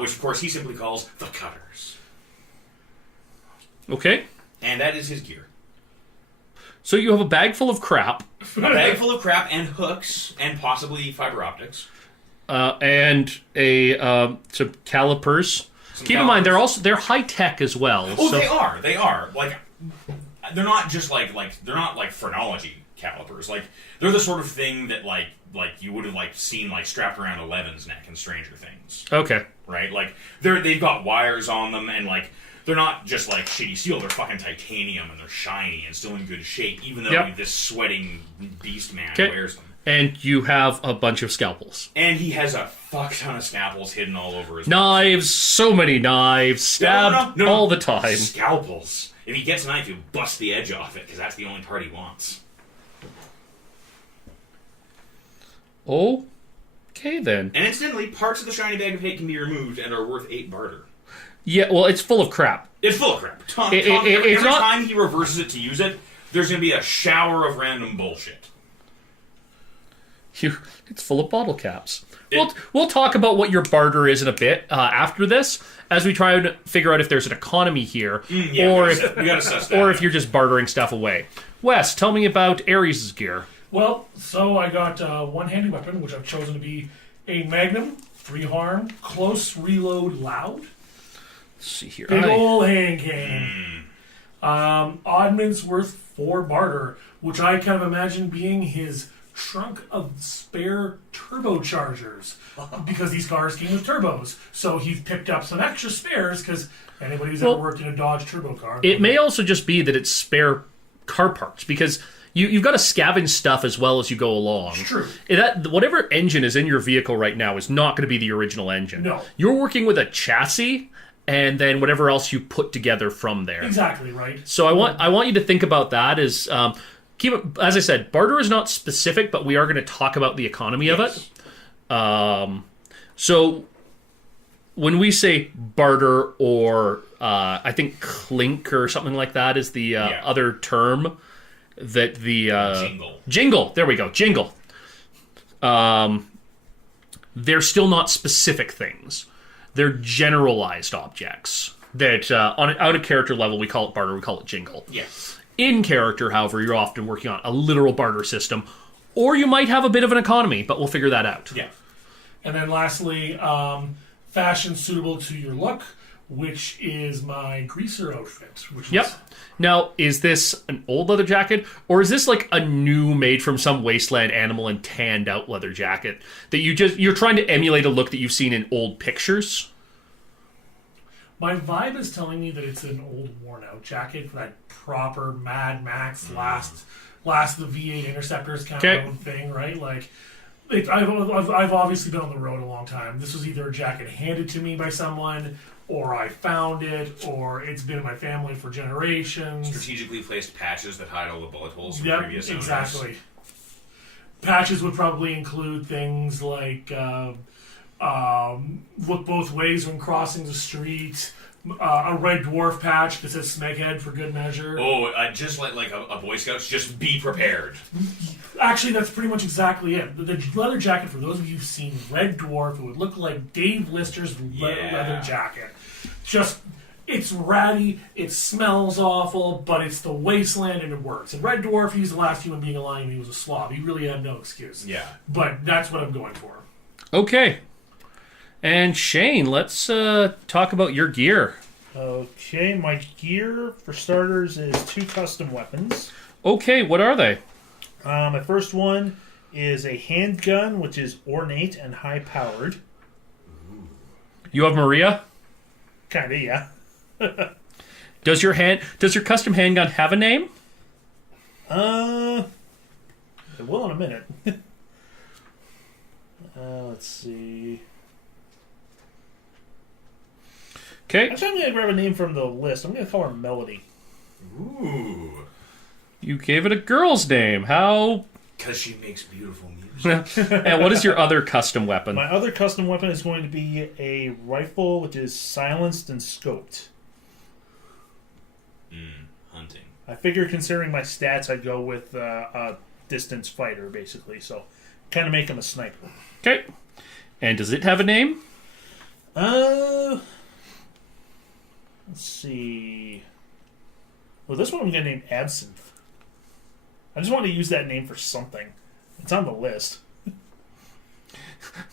which of course he simply calls the cutters. Okay. And that is his gear. So you have a bag full of crap. A bag full of crap and hooks, and possibly fiber optics. And some calipers. Keep in mind, they're high tech as well. Oh, so. they are. Like, they're not just they're not like phrenology calipers. Like, they're the sort of thing that like you would have seen strapped around Eleven's neck in Stranger Things. Okay. Right? Like, they've got wires on them, and they're not just shitty steel. They're fucking titanium, and they're shiny and still in good shape, even though this sweating beast man wears them. And you have a bunch of scalpels. And he has a fuck ton of scalpels hidden all over his knives, so many knives, stabbed all the time. Scalpels. If he gets a knife, he'll bust the edge off it, because that's the only part he wants. Okay, then. And incidentally, parts of the shiny bag of hate can be removed and are worth 8 barter. Yeah, well, it's full of crap. It's full of crap. Every time he reverses it to use it, there's going to be a shower of random bullshit. It's full of bottle caps. We'll talk about what your barter is in a bit after this, as we try to figure out if there's an economy here, or if you're just bartering stuff away. Wes, tell me about Ares' gear. Well, so I got one handy weapon, which I've chosen to be a Magnum, 3 harm, close reload loud. Let's see here. Big ol' hand cannon. Oddments worth 4 barter, which I kind of imagine being his trunk of spare turbochargers, because these cars came with turbos. So he's picked up some extra spares, because anybody who's ever worked in a Dodge turbo car... It may also just be that it's spare car parts, because you've got to scavenge stuff as well as you go along. It's true. Whatever engine is in your vehicle right now is not going to be the original engine. No. You're working with a chassis, and then whatever else you put together from there. Exactly, right. So I want you to think about that as... as I said, barter is not specific, but we are going to talk about the economy of it. So when we say barter, or I think clink or something like that is the other term that the... Jingle. There we go. Jingle. They're still not specific things. They're generalized objects that on an out-of-character level we call it barter, we call it jingle. Yes. In character, however, you're often working on a literal barter system, or you might have a bit of an economy, but we'll figure that out. Yeah. And then lastly, fashion suitable to your look, which is my greaser outfit. Now, is this an old leather jacket, or is this like a new made from some wasteland animal and tanned out leather jacket that you're trying to emulate a look that you've seen in old pictures? My vibe is telling me that it's an old, worn-out jacket for that proper Mad Max last of the V8 Interceptors kind of thing, right? I've obviously been on the road a long time. This was either a jacket handed to me by someone, or I found it, or it's been in my family for generations. Strategically placed patches that hide all the bullet holes from previous owners. Exactly. Patches would probably include things like... look both ways when crossing the street. A red dwarf patch that says Smeghead for good measure. Oh, just like a Boy Scouts, just be prepared. Actually, that's pretty much exactly it. The leather jacket, for those of you who've seen Red Dwarf, it would look like Dave Lister's leather jacket. It's ratty, it smells awful, but it's the wasteland and it works. And Red Dwarf, he's the last human being alive and he was a slob. He really had no excuse. Yeah. But that's what I'm going for. Okay. And Shane, let's talk about your gear. Okay, my gear, for starters, is 2 custom weapons. Okay, what are they? My first one is a handgun, which is ornate and high-powered. You have Maria? Kinda, yeah. Does your custom handgun have a name? It will in a minute. Let's see. Okay. Actually, I'm going to grab a name from the list. I'm going to call her Melody. Ooh. You gave it a girl's name. How? Because she makes beautiful music. And what is your other custom weapon? My other custom weapon is going to be a rifle, which is silenced and scoped. Hunting. I figure, considering my stats, I'd go with a distance fighter, basically. So, kind of make him a sniper. Okay. And does it have a name? Let's see. Well, this one I'm going to name Absinthe. I just want to use that name for something. It's on the list.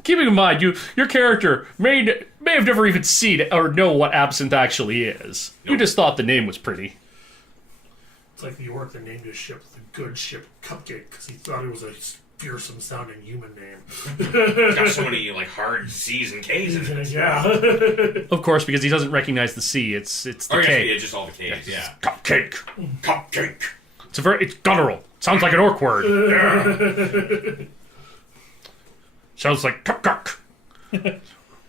Keeping in mind, your character made may have never even seen it or know what absinthe actually is. You Nope. just thought the name was pretty. It's like the orc that named his ship the Good Ship Cupcake because he thought it was a fearsome sounding human name. It's got so many like hard Z's and K's in it. Yeah. Of course, because he doesn't recognize the C. It's the Or K. yeah, just all the K's. Yeah. Cupcake. Cupcake. It's guttural. Sounds like an orc word. Yeah. Sounds like cuck.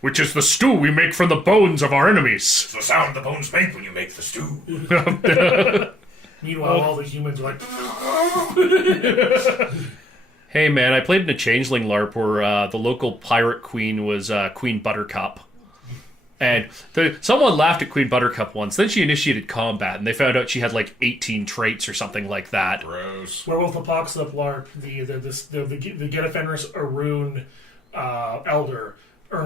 Which is the stew we make from the bones of our enemies. It's the sound the bones make when you make the stew. Meanwhile, all the humans are like, Hey man, I played in a Changeling LARP where the local pirate queen was Queen Buttercup. And someone laughed at Queen Buttercup once, then she initiated combat, and they found out she had like 18 traits or something like that. Gross. Werewolf Apocalypse LARP, the Get Fenris Arun elder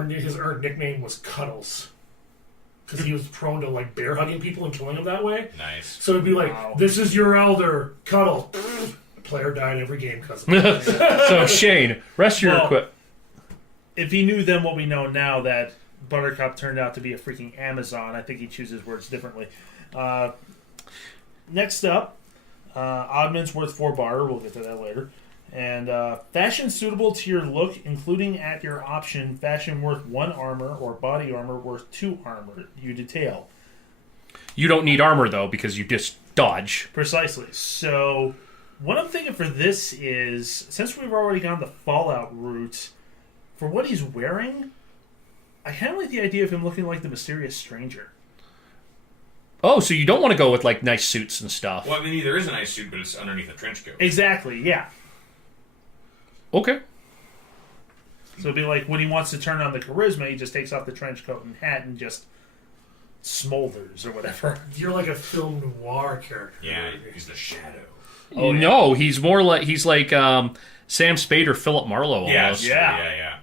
his nickname was Cuddles. Because he was prone to like bear hugging people and killing them that way. Nice. So it'd be like, this is your elder, Cuddle. The player died every game because of that. So Shane, rest of your Well, equip. If he knew then what we know now, that Buttercup turned out to be a freaking Amazon, I think he chooses words differently. Next up, Oddman's worth 4 barter. We'll get to that later. And fashion suitable to your look, including at your option, fashion worth 1 armor or body armor worth 2 armor. You detail. You don't need armor though because you just dodge. Precisely. So, what I'm thinking for this is, since we've already gone the Fallout route, for what he's wearing, I kind of like the idea of him looking like the mysterious stranger. Oh, so you don't want to go with like nice suits and stuff. Well, I mean, there is a nice suit, but it's underneath a trench coat. Exactly, yeah. Okay. So it'd be like when he wants to turn on the charisma, he just takes off the trench coat and hat and just smolders or whatever. You're like a film noir character. Yeah, he's the shadow. Oh, no, he's more like Sam Spade or Philip Marlowe almost. Yeah.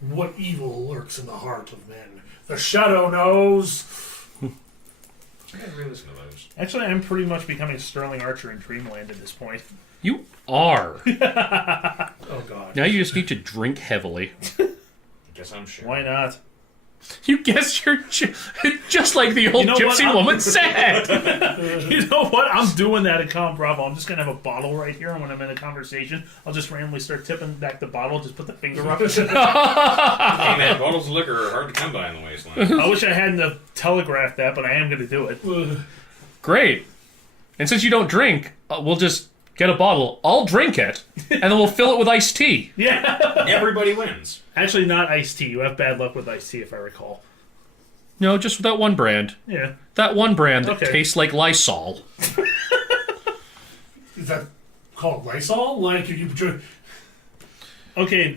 What evil lurks in the heart of men? The shadow knows. I didn't really listen to those. Actually, I'm pretty much becoming Sterling Archer in Dreamland at this point. You are. Oh, God. Now you just need to drink heavily. I guess I'm sure. Why not? You guess you're just like the old You know what? gypsy woman said. You know what? I'm doing that at Con Bravo. I'm just going to have a bottle right here, and when I'm in a conversation, I'll just randomly start tipping back the bottle, just put the finger up. Hey man, bottles of liquor are hard to come by in the wasteland. I wish I hadn't have telegraphed that, but I am going to do it. Great. And since you don't drink, we'll just get a bottle. I'll drink it, and then we'll fill it with iced tea. Yeah. Everybody wins. Actually, not iced tea. You have bad luck with iced tea, if I recall. No, just that one brand. Yeah. That one brand that Okay. tastes like Lysol. Is that called Lysol? Like, if you Okay,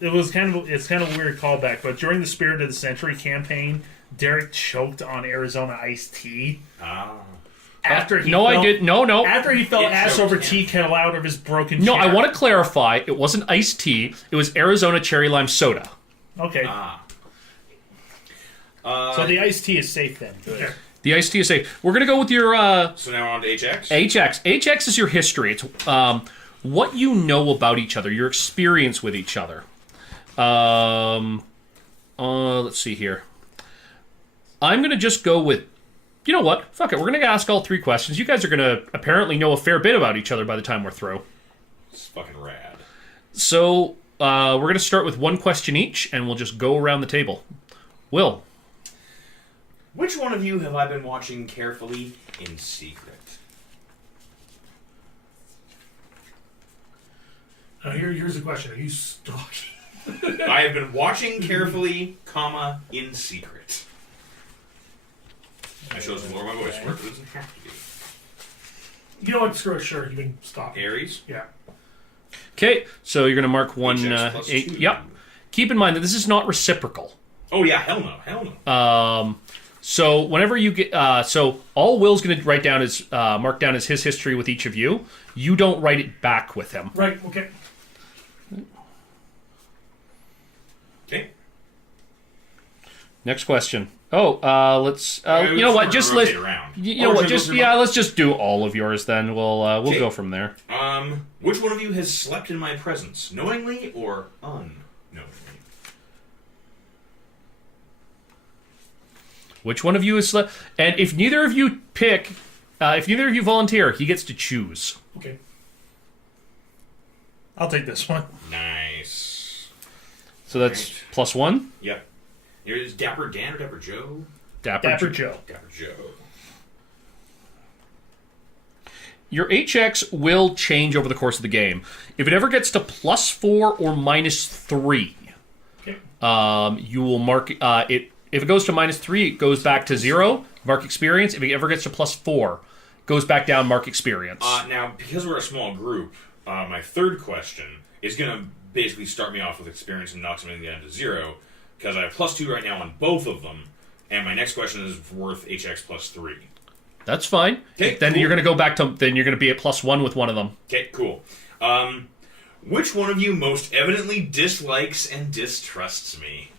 it's kind of a weird callback, but during the Spirit of the Century campaign, Derek choked on Arizona iced tea. After he No, fell, I did. No. After he fell It ass choked over him. tea kettle out of his broken No, chair. I want to clarify. It wasn't iced tea. It was Arizona cherry lime soda. Okay, so the iced tea is safe then. Good. The iced tea is safe. We're going to go with your So now we're on to HX? HX. HX is your history. It's what you know about each other, your experience with each other. Let's see here. I'm going to just go with, you know what? Fuck it. We're going to ask all 3 questions. You guys are going to apparently know a fair bit about each other by the time we're through. It's fucking rad. So we're going to start with 1 question each, and we'll just go around the table. Will. Which one of you have I been watching carefully in secret? Now, here's the question. Are you stalking? I have been watching carefully, comma, in secret. I chose to lower my voice for it, but it doesn't have to be. You know what? Screw it. Sure, you've been stalking. Aries? Yeah. Okay, so you're going to mark 1... HX plus 2. Yep. Keep in mind that this is not reciprocal. Oh yeah, hell no. So whenever you get, so all Will's going to write down is mark down as his history with each of you. You don't write it back with him. Right. Okay. Okay. Next question. Oh, let's. You know what? Just let. You know what? Just let's just do all of yours then. We'll go from there. Which one of you has slept in my presence, knowingly or unknowingly? Which one of you is... And if neither of you pick... if neither of you volunteer, he gets to choose. Okay. I'll take this one. Nice. So that's +1? Yep. Here's Dapper Dan or Dapper Joe? Dapper Joe. Dapper Joe. Your HX will change over the course of the game. If it ever gets to +4 or -3, Okay. you will mark it. If it goes to -3, it goes back to 0, mark experience. If it ever gets to +4, goes back down, mark experience. Now, because we're a small group, my third question is going to basically start me off with experience and knocks me down to 0, because I have +2 right now on both of them, and my next question is worth HX +3. That's fine. Okay, then cool. you're going to go back to. Then you're going to be at +1 with one of them. Okay, cool. Which one of you most evidently dislikes and distrusts me?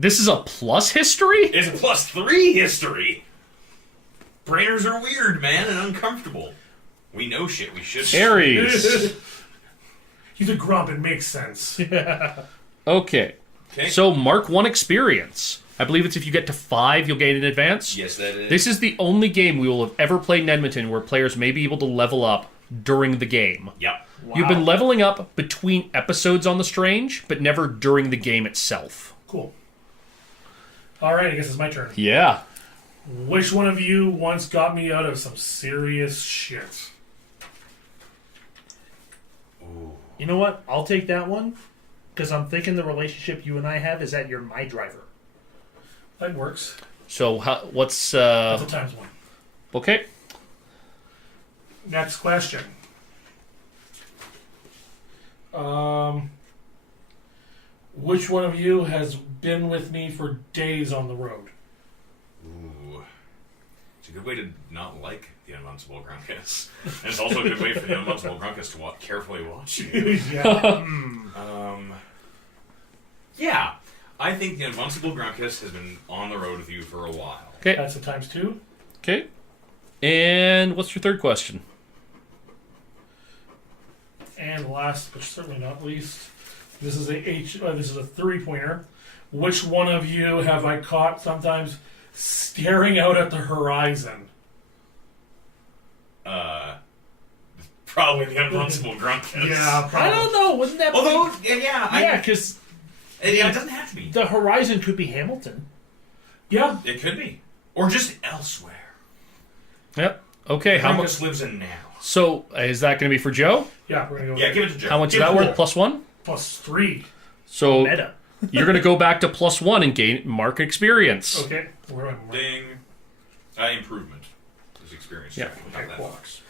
This is a plus history? It's a +3 history. Brainers are weird, man, and uncomfortable. We know shit we shouldn't. Aries. He's a grump. It makes sense. Okay. So mark 1 experience. I believe it's if you get to 5, you'll gain an advance. Yes, that is. This is the only game we will have ever played in Edmonton where players may be able to level up during the game. Yep. Wow. You've been leveling up between episodes on The Strange, but never during the game itself. Cool. All right, I guess it's my turn. Yeah. Which one of you once got me out of some serious shit? You know what? I'll take that one because I'm thinking the relationship you and I have is that you're my driver. That works. So what's... That's a ×1. Okay. Next question. Which one of you has been with me for days on the road? Ooh. It's a good way to not like the Invincible Grunkus. And it's also a good way for the Invincible Grunkus to carefully watch you. Yeah. Yeah. I think the Invincible Grunkus has been on the road with you for a while. Okay. That's a ×2. Okay. And what's your third question? And last, but certainly not least, this is a 3-pointer. Which one of you have I caught sometimes staring out at the horizon? Probably the Invincible Grunkus. Yeah, probably. I don't know. Wouldn't that Although, be... yeah, because it doesn't have to be. the horizon could be Hamilton. Yeah. It could be. Or just elsewhere. Yep. Okay. How much? Grunkus lives in now. So is that going to be for Joe? Yeah, we're going to go Yeah, give it to Joe. How much is that worth? +1? +3. So Meta. you're going to go back to +1 and gain mark experience. Okay. We're on. Ding. Improvement. Is experience. Yeah. Check. Without Okay, that cool. box.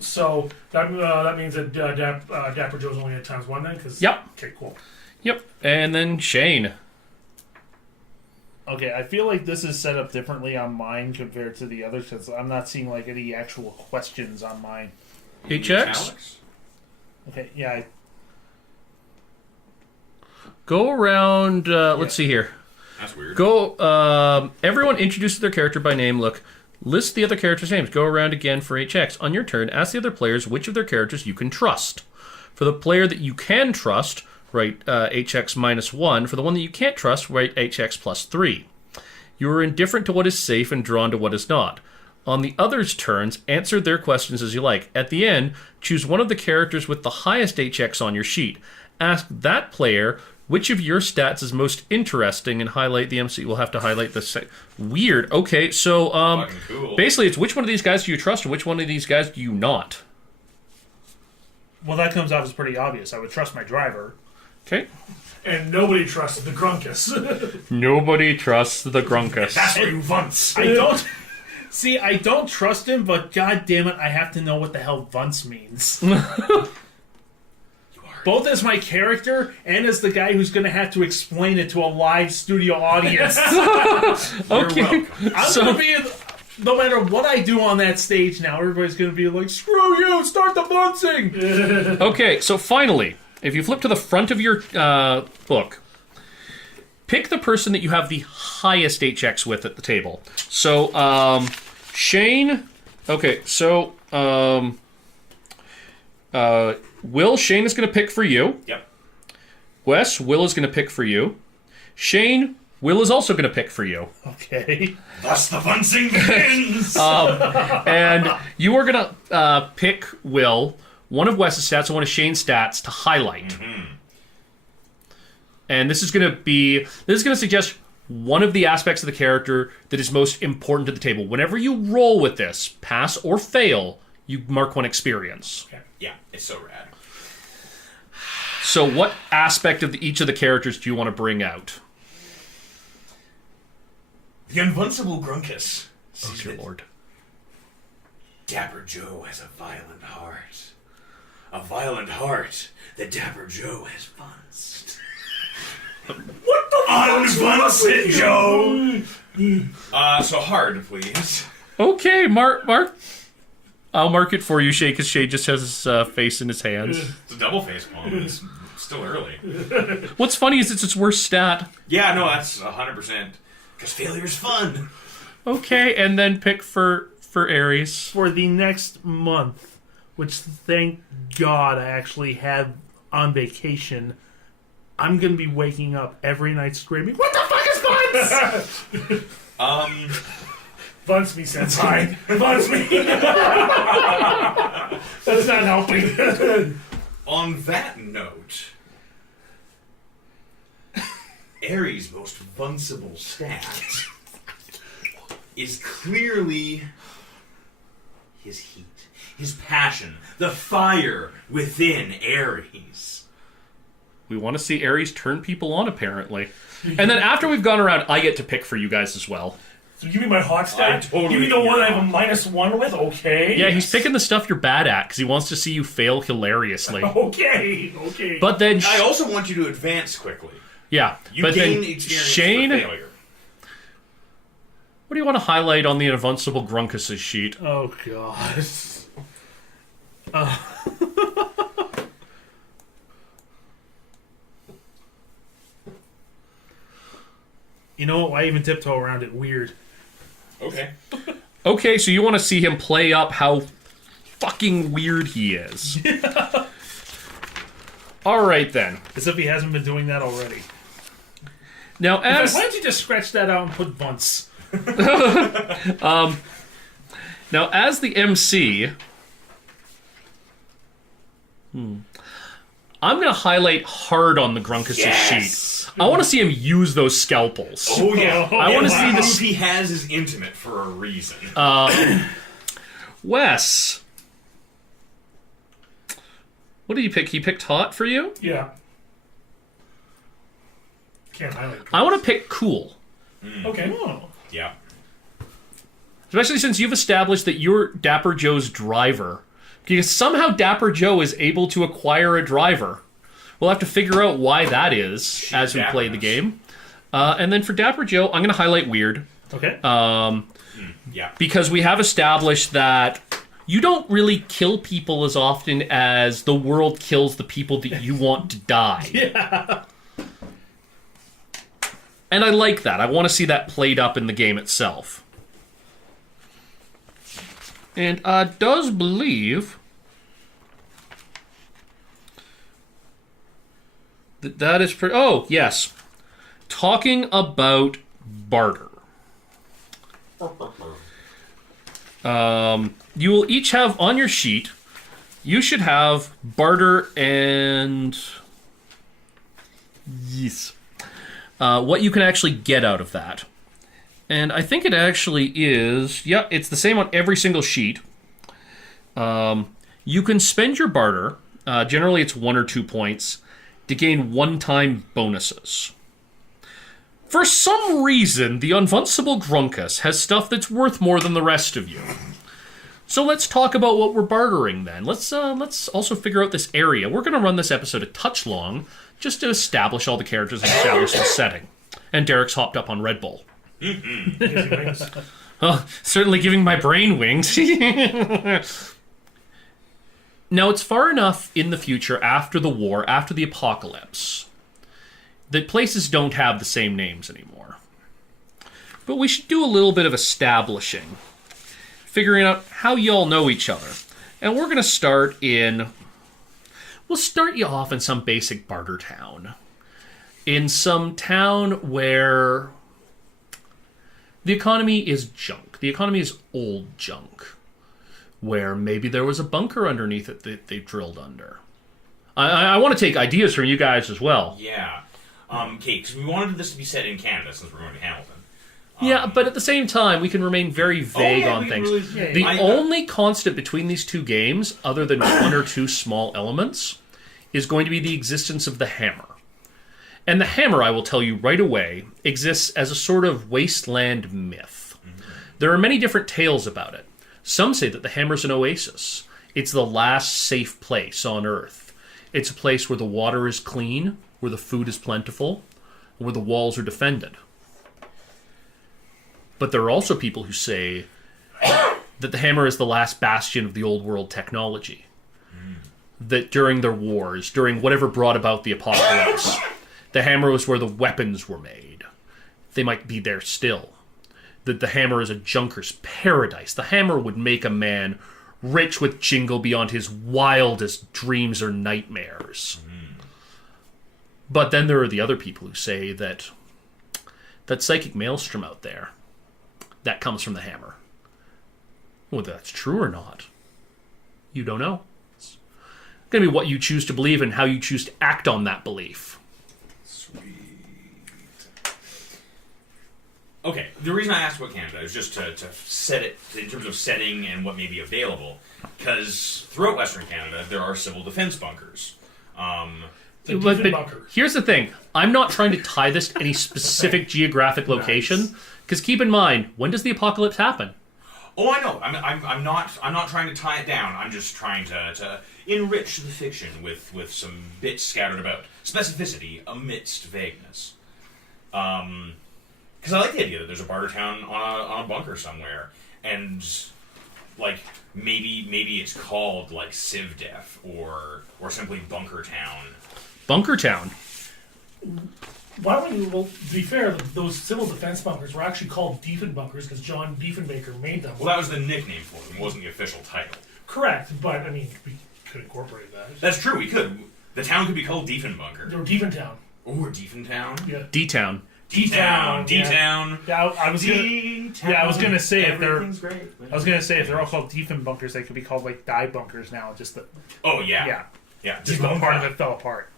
So that means that Dapper Joe's only at ×1 then? Cause, Yep. Okay, cool. Yep. And then Shane. Okay, I feel like this is set up differently on mine compared to the others because I'm not seeing like any actual questions on mine. HX? Alex? Okay, yeah. Go around. Let's see here. That's weird. Go. Everyone introduces their character by name. Look. List the other characters' names. Go around again for HX. On your turn, ask the other players which of their characters you can trust. For the player that you can trust, write HX -1. For the one that you can't trust, write HX +3. You are indifferent to what is safe and drawn to what is not. On the others' turns, answer their questions as you like. At the end, choose one of the characters with the highest HX on your sheet. Ask that player which of your stats is most interesting and highlight the MC. We'll have to highlight the... Weird. Okay, so Fucking cool. basically it's which one of these guys do you trust and which one of these guys do you not? Well, that comes out as pretty obvious. I would trust my driver. Okay. And nobody trusts the Grunkus. Nobody trusts the Grunkus. That's where you vunts. I don't... See, I don't trust him, but god damn it, I have to know what the hell Vunce means. Both as my character and as the guy who's going to have to explain it to a live studio audience. Okay. I'm going to be... No matter what I do on that stage now, everybody's going to be like, screw you, start the Vuncing! Okay, so finally, if you flip to the front of your book, pick the person that you have the highest HX with at the table. So, Shane... Okay, so... Will, Shane is going to pick for you. Yep. Wes, Will is going to pick for you. Shane, Will is also going to pick for you. Okay. Thus the funcing begins! And you are going to pick, Will, one of Wes's stats and one of Shane's stats to highlight. Mm-hmm. And this is going to suggest one of the aspects of the character that is most important to the table. Whenever you roll with this, pass or fail, you mark one experience. Okay. Yeah, it's so rad. So what aspect of each of the characters do you want to bring out? The invincible Grunkus. Oh, dear Lord. Dapper Joe has a violent heart. A violent heart that Dapper Joe has funced. What the fuck's it, Joe? So hard, please. Okay, Mark. I'll mark it for you, Shay, because Shay just has his face in his hands. It's a double face palm. It's still early. What's funny is it's its worst stat. Yeah, no, that's 100%. Because failure's fun. Okay, and then pick for Aries. For the next month, which thank God I actually have on vacation, I'm going to be waking up every night screaming, "What the fuck is Bunce?" Bunce me, Senpai. Bunce me. That's not helping. On that note, Ares' most vulnerable stat is clearly his heat, his passion, the fire within Ares. We want to see Aries turn people on, apparently. And then after we've gone around, I get to pick for you guys as well. So give me my hot I stat. totally give me the one I have a get -1 with. Okay. Yeah, he's picking the stuff you're bad at because he wants to see you fail hilariously. Okay. Okay. But then, I also want you to advance quickly. yeah. You but gain then experience Shane, for failure. what do you want to highlight on the Invincible Grunkus' sheet? Oh, God. You know what? Why even tiptoe around it? Weird. Okay. Okay, so you want to see him play up how fucking weird he is. All right, then. As if he hasn't been doing that already. Now, Why as don't you just scratch that out and put Bunce? now as the MC, I'm going to highlight hard on the Grunkus' sheet. I want to see him use those scalpels. Oh, yeah. I want to see The this. move he has is intimate for a reason. Wes, what did he pick? He picked hot for you? yeah. Can't highlight. I want to pick cool. Okay. Oh. Yeah. Especially since you've established that you're Dapper Joe's driver. Because somehow Dapper Joe is able to acquire a driver. We'll have to figure out why that is as we play the game. And then for Dapper Joe, I'm going to highlight weird. Okay. Yeah. Because we have established that you don't really kill people as often as the world kills the people that you want to die. Yeah. And I like that. I want to see that played up in the game itself. And does believe that is pretty... Oh, yes. Talking about barter. You will each have on your sheet, you should have barter and... Yes. What you can actually get out of that. And I think it actually is... Yeah, it's the same on every single sheet. You can spend your barter, generally it's 1 or 2 points, to gain one-time bonuses. For some reason, the Invincible Grunkus has stuff that's worth more than the rest of you. So let's talk about what we're bartering then. Let's also figure out this area. We're going to run this episode a touch long, just to establish all the characters and establish the setting. And Derek's hopped up on Red Bull. Oh, certainly giving my brain wings. Now, it's far enough in the future, after the war, after the apocalypse, that places don't have the same names anymore. But we should do a little bit of establishing, figuring out how y'all know each other. And we're going to start in... We'll start you off in some basic barter town. In some town where The economy is junk. The economy is old junk, where maybe there was a bunker underneath it that they drilled under. I want to take ideas from you guys as well. Yeah. Okay, because we wanted this to be set in Canada since we're going to Hamilton. Yeah, but at the same time, we can remain very vague on things. The only constant between these two games, other than one or two small elements, is going to be the existence of the hammer. And the hammer, I will tell you right away, exists as a sort of wasteland myth. There are many different tales about it. Some say that the hammer's an oasis. It's the last safe place on Earth. It's a place where the water is clean, where the food is plentiful, where the walls are defended. But there are also people who say that the hammer is the last bastion of the old world technology. That during their wars, during whatever brought about the apocalypse, the hammer was where the weapons were made. They might be there still. That the hammer is a junker's paradise. The hammer would make a man rich with jingle beyond his wildest dreams or nightmares. But then there are the other people who say that psychic maelstrom out there, that comes from the hammer. Whether that's true or not, you don't know. It's going to be what you choose to believe and how you choose to act on that belief. Sweet. Okay, the reason I asked about Canada is just to set it in terms of setting and what may be available. Because throughout Western Canada, there are civil defense bunkers. But here's the thing. I'm not trying to tie this to any specific geographic location. Because keep in mind, when does the apocalypse happen? Oh, I know. I'm not trying to tie it down. I'm just trying to enrich the fiction with some bits scattered about. Specificity amidst vagueness. Because I like the idea that there's a barter town on a bunker somewhere, and like maybe it's called like Civdef or simply Bunker Town. Bunker Town. Why don't you? Well, to be fair, those civil defense bunkers were actually called Diefen bunkers because John Diefenbaker made them. Well, that was the nickname for them. It wasn't the official title. Correct, but I mean, we could incorporate that. That's true. We could. The town could be called Diefenbunker. Or Diefentown. Or Diefentown. Yeah. D-Town. D-Town. D-Town. Yeah, I was gonna say if they're if they're all called Diefen bunkers, they could be called like die bunkers now. Just the Oh yeah. yeah. Just the part of it fell apart.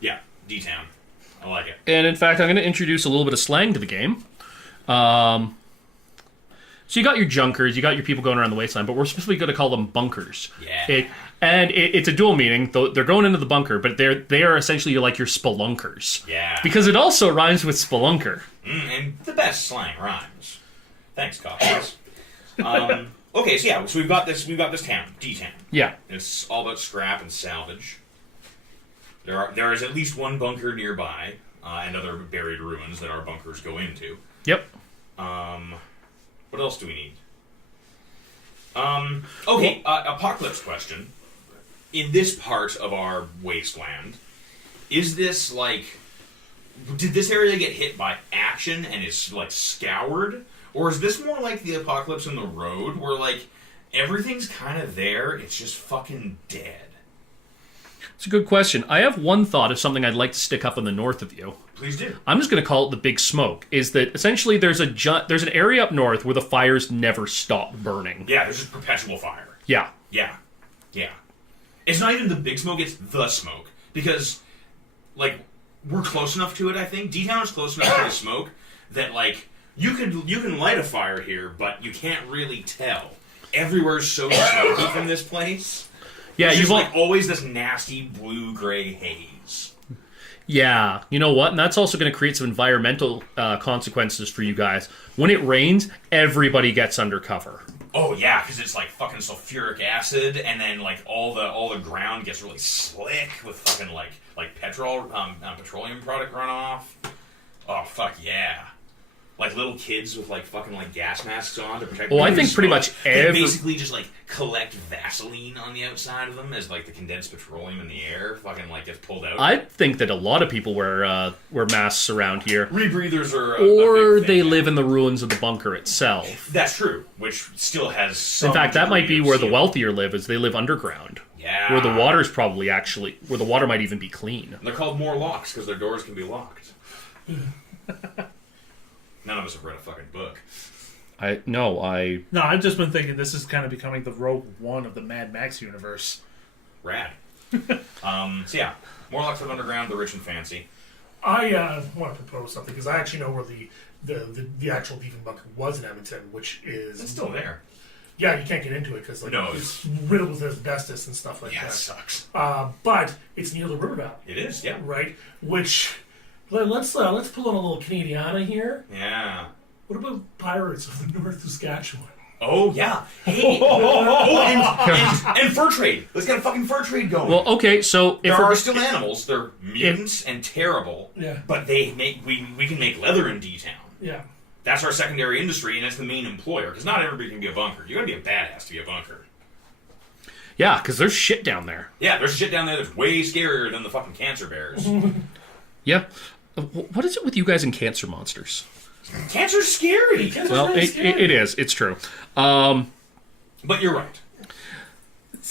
Yeah. D-Town. I like it. And in fact, I'm going to introduce a little bit of slang to the game. So you got your junkers, you got your people going around the wasteland, but we're specifically going to call them bunkers. Yeah. It's a dual meaning. Though they're going into the bunker, but they are essentially like your spelunkers. Yeah. Because it also rhymes with spelunker. And the best slang rhymes. Thanks, Cautious. Okay, so we've got this town, D-Town. Yeah. It's all about scrap and salvage. There is at least one bunker nearby, and other buried ruins that our bunkers go into. Yep. What else do we need? Okay, apocalypse question. In this part of our wasteland, is this like... Did this area get hit by action and is, like, scoured? Or is this more like the apocalypse in the road, where, like, everything's kind of there, it's just fucking dead? It's a good question. I have one thought of something I'd like to stick up in the north of you. Please do. I'm just going to call it the Big Smoke. Is that essentially there's an area up north where the fires never stop burning. Yeah, there's just perpetual fire. Yeah. Yeah. It's not even the Big Smoke, it's the smoke. Because, like, we're close enough to it, I think. D-Town is close enough to the smoke that, like, you can light a fire here, but you can't really tell. Everywhere's so smoky from this place. Yeah, you've like always this nasty blue-gray haze. Yeah, you know what? And that's also going to create some environmental consequences for you guys. When it rains, everybody gets under cover. Oh yeah, because it's like fucking sulfuric acid, and then like all the ground gets really slick with fucking like petroleum product runoff. Oh fuck yeah. Like little kids with like fucking like gas masks on to protect. Well, I think pretty much they basically just like collect Vaseline on the outside of them as like the condensed petroleum in the air fucking like gets pulled out. I think that a lot of people wear masks around here. Rebreathers are or they live in the ruins of the bunker itself. That's true, which still has some. In fact, that might be where the wealthier live, is they live underground. Yeah. Where the water's probably where the water might even be clean. And they're called Morlocks because their doors can be locked. None of us have read a fucking book. No, I've just been thinking this is kind of becoming the Rogue One of the Mad Max universe. Rad. So yeah, Morlocks live underground, the rich and fancy. I want to propose something because I actually know where the actual beefing bunker was in Edmonton, which is It's still there. Yeah, you can't get into it because No, it's riddled with asbestos and stuff like Yeah, that. it sucks. But it's near the river valley, It is, yeah. right? Which let's pull on a little Canadiana here. Yeah. What about pirates of the North Saskatchewan? Oh, yeah. Hey. And fur trade. Let's get a fucking fur trade going. Well, okay, so there are still animals. They're mutants and terrible. Yeah. But we can make leather in D-Town. Yeah. That's our secondary industry, and that's the main employer. Because not everybody can be a bunker. You gotta be a badass to be a bunker. yeah, because there's shit down there. Yeah, there's shit down there that's way scarier than the fucking cancer bears. Yeah. What is it with you guys and cancer monsters? Cancer's scary. Well, it is. It's true. But you're right.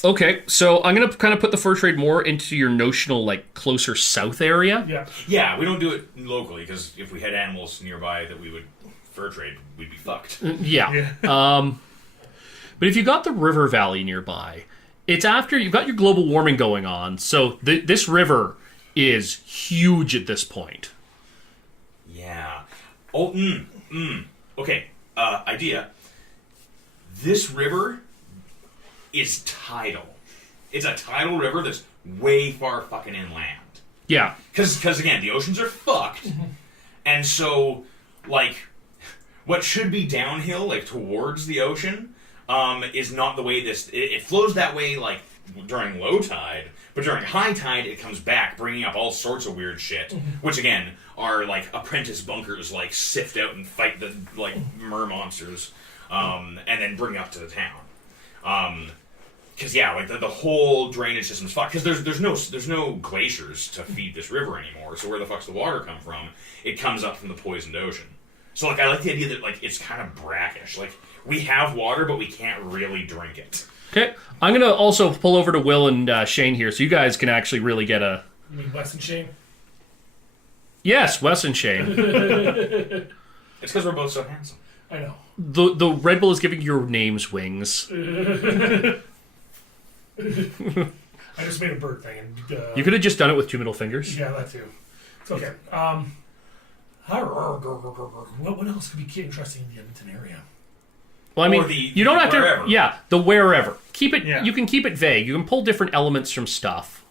Okay, so I'm going to kind of put the fur trade more into your notional, like, closer south area. Yeah. Yeah, we don't do it locally, because if we had animals nearby that we would fur trade, we'd be fucked. Yeah. But if you got the river valley nearby, it's after you've got your global warming going on, so this river is huge at this point. Yeah. Oh, okay, idea. This river is tidal. It's a tidal river that's way far fucking inland. Yeah. Because again, the oceans are fucked. And so, like, what should be downhill, like, towards the ocean, is not the way it flows that way, like, during low tide, but during high tide, it comes back, bringing up all sorts of weird shit, which, again, are, like, apprentice bunkers, like, sift out and fight the, like, mer monsters, and then bring up to the town. Because, yeah, like, the whole drainage system's fucked, because there's no glaciers to feed this river anymore, so where the fuck's the water come from? It comes up from the poisoned ocean. So, like, I like the idea that, like, it's kind of brackish. Like, we have water, but we can't really drink it. Okay, I'm going to also pull over to Will and Shane here, so you guys can actually really get a... You mean Wes and Shane? Yes, Wes and Shane. It's because we're both so handsome. I know. The Red Bull is giving your names wings. I just made a bird thing. And, You could have just done it with two middle fingers. Yeah, that too. It's okay. What else could be interesting in the Edmonton area? Well, I mean, Or you don't have wherever. to... Yeah, the wherever. Keep it. Yeah. You can keep it vague. You can pull different elements from stuff.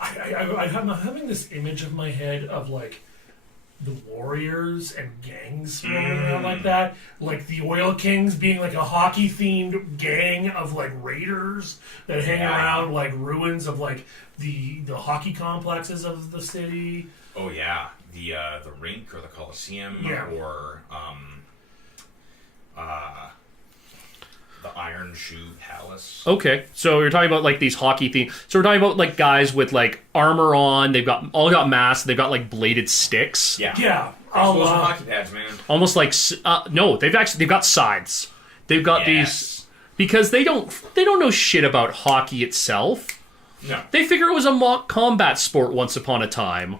I'm having this image of my head of, like, the warriors and gangs rolling around like that. Like the Oil Kings being like a hockey-themed gang of, like, raiders that hang around, like, ruins of, like, the hockey complexes of the city. Oh, yeah. The rink or the Coliseum or the Iron Shoe Palace. Okay, so you're talking about like these hockey themes. So we're talking about like guys with like armor on. They've got masks. They've got like bladed sticks. Yeah. Yeah. Those are hockey pads, man. Almost like no, they've got scythes. They've got these because they don't know shit about hockey itself. No. They figure it was a mock combat sport once upon a time.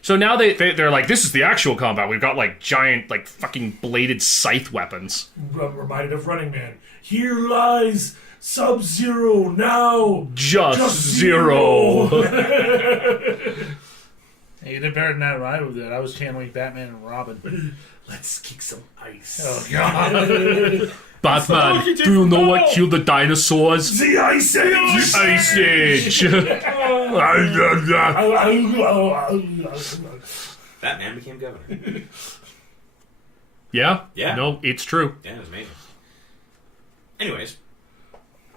So now they're like, this is the actual combat. We've got like giant like fucking bladed scythe weapons. Reminded of Running Man. Here lies Sub-Zero now. Just zero. Hey, you did better than that. I did. I was channeling Batman and Robin. Let's kick some ice. Oh God! Batman, do you know what killed the dinosaurs? The Ice Age. The Ice Age. Batman became governor. Yeah? Yeah. No, it's true. Yeah, it was amazing. Anyways.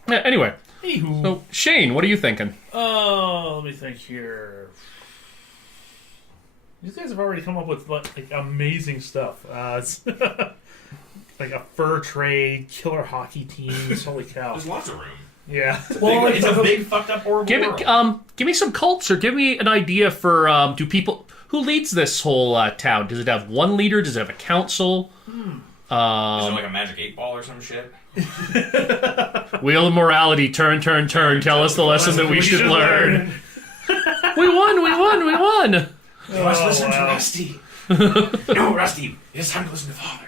Yeah, anyway, Anywho. so Shane, what are you thinking? Oh, let me think here. These guys have already come up with like amazing stuff. It's like a fur trade, killer hockey teams. Holy cow! There's lots of room. Yeah. Well, It's a big, fucked up, horrible world. Give me some cults, or give me an idea for who leads this whole town? Does it have one leader? Does it have a council? Is it like a magic 8-ball or some shit? Wheel of morality, turn. Tell us the lesson that we should learn. We won. You must listen to wow. Rusty. No, Rusty, it is time to listen to Father.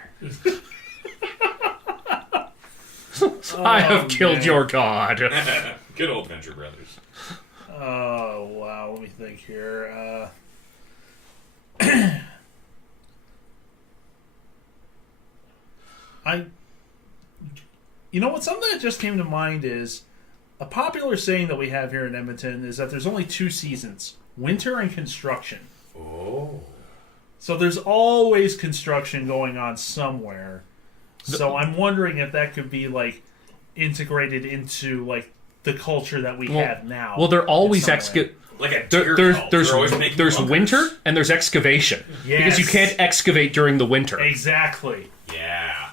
I have killed man. your god. Good old Venture Brothers. Oh, wow. Let me think here. You know what? Something that just came to mind is a popular saying that we have here in Edmonton is that there's only 2 seasons, winter and construction. Oh. So there's always construction going on somewhere. So I'm wondering if that could be like integrated into like the culture that we have now. Well, they're always in some way. Like a digger cult. They're always making there's bunkers. winter and there's excavation. Because you Yes. can't excavate during the winter. Exactly. Yeah.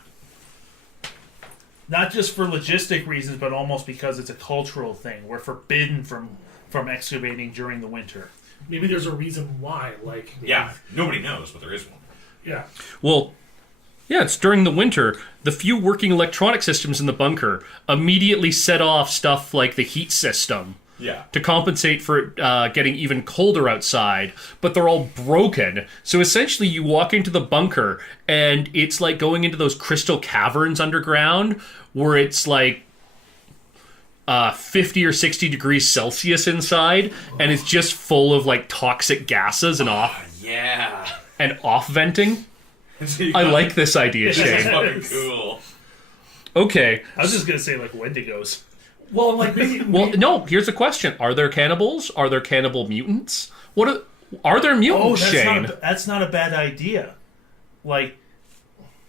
Not just for logistic reasons, but almost because it's a cultural thing. We're forbidden from excavating during the winter. Maybe there's a reason why. Like, Yeah. Nobody knows, but there is one. yeah. Well, yeah, it's during the winter. The few working electronic systems in the bunker immediately set off stuff like the heat system Yeah. to compensate for it getting even colder outside, but they're all broken. So essentially, you walk into the bunker, and it's like going into those crystal caverns underground, where it's like 50 or 60 degrees Celsius inside, and it's just full of like toxic gases and Yeah. off venting. So you I got- like this idea, This is Shane. fucking cool. Okay. I was just going to say like Wendigos. Well, like maybe. Well, no. Here's the question: are there cannibals? Are there cannibal mutants? What are there Oh, mutants, Shane? that's not a bad idea. Like,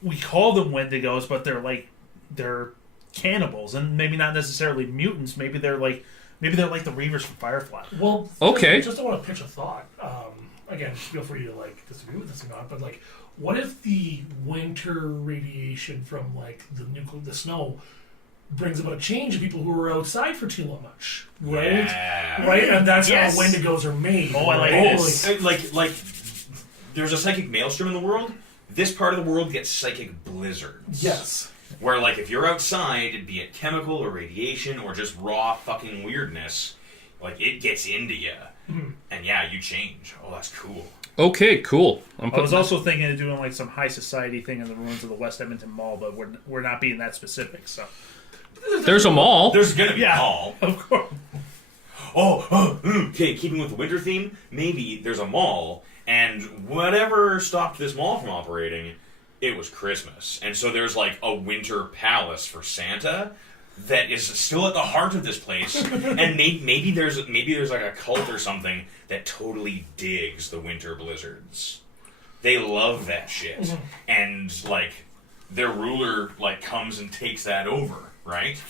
we call them Wendigos, but they're cannibals, and maybe not necessarily mutants. Maybe they're like the Reavers from Firefly. Well, Okay. Just don't want to pitch a thought. Again, feel free to like disagree with this or not, but like, what if the winter radiation from like the snow brings about a change in people who are outside for too much, right? Yeah. Right, and that's Yes. how Wendigos are made. Oh, I like right? this. Like, there's a psychic maelstrom in the world. This part of the world gets psychic blizzards. Yes. Where, like, if you're outside, be it chemical or radiation or just raw fucking weirdness, like, it gets into you. And yeah, you change. Oh, that's cool. Okay, cool. I was also thinking of doing like some high society thing in the ruins of the West Edmonton Mall, but we're not being that specific. So There's a mall. There's gonna be Yeah. a mall. of course, Okay, keeping with the winter theme, maybe there's a mall, and whatever stopped this mall from operating, it was Christmas. And so there's like a winter palace for Santa that is still at the heart of this place. And maybe there's like a cult or something that totally digs the winter blizzards. They love that shit. And like their ruler like comes and takes that over, right?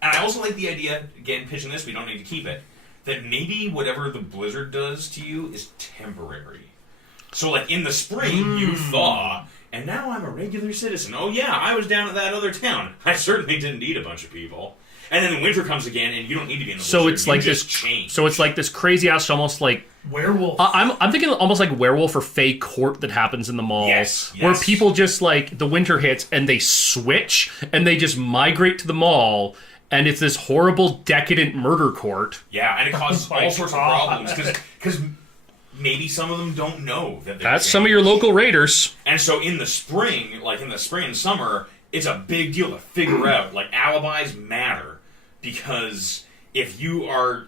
And I also like the idea, again, pitching this, we don't need to keep it, that maybe whatever the blizzard does to you is temporary. So, like, in the spring, you thaw, and now I'm a regular citizen. Oh, yeah, I was down at that other town. I certainly didn't eat a bunch of people. And then winter comes again, and you don't need to be in the blizzard. So it's You like just this. change. So it's like this crazy ass, almost like Werewolf. I'm thinking almost like werewolf or fey court that happens in the malls, Yes, where yes. people just like the winter hits and they switch and they just migrate to the mall, and it's this horrible decadent murder court. Yeah, and it causes all sorts of problems, because maybe some of them don't know that they're That's some of your local raiders. And so in the spring, like in the spring and summer, it's a big deal to figure out. Like alibis matter, because if you are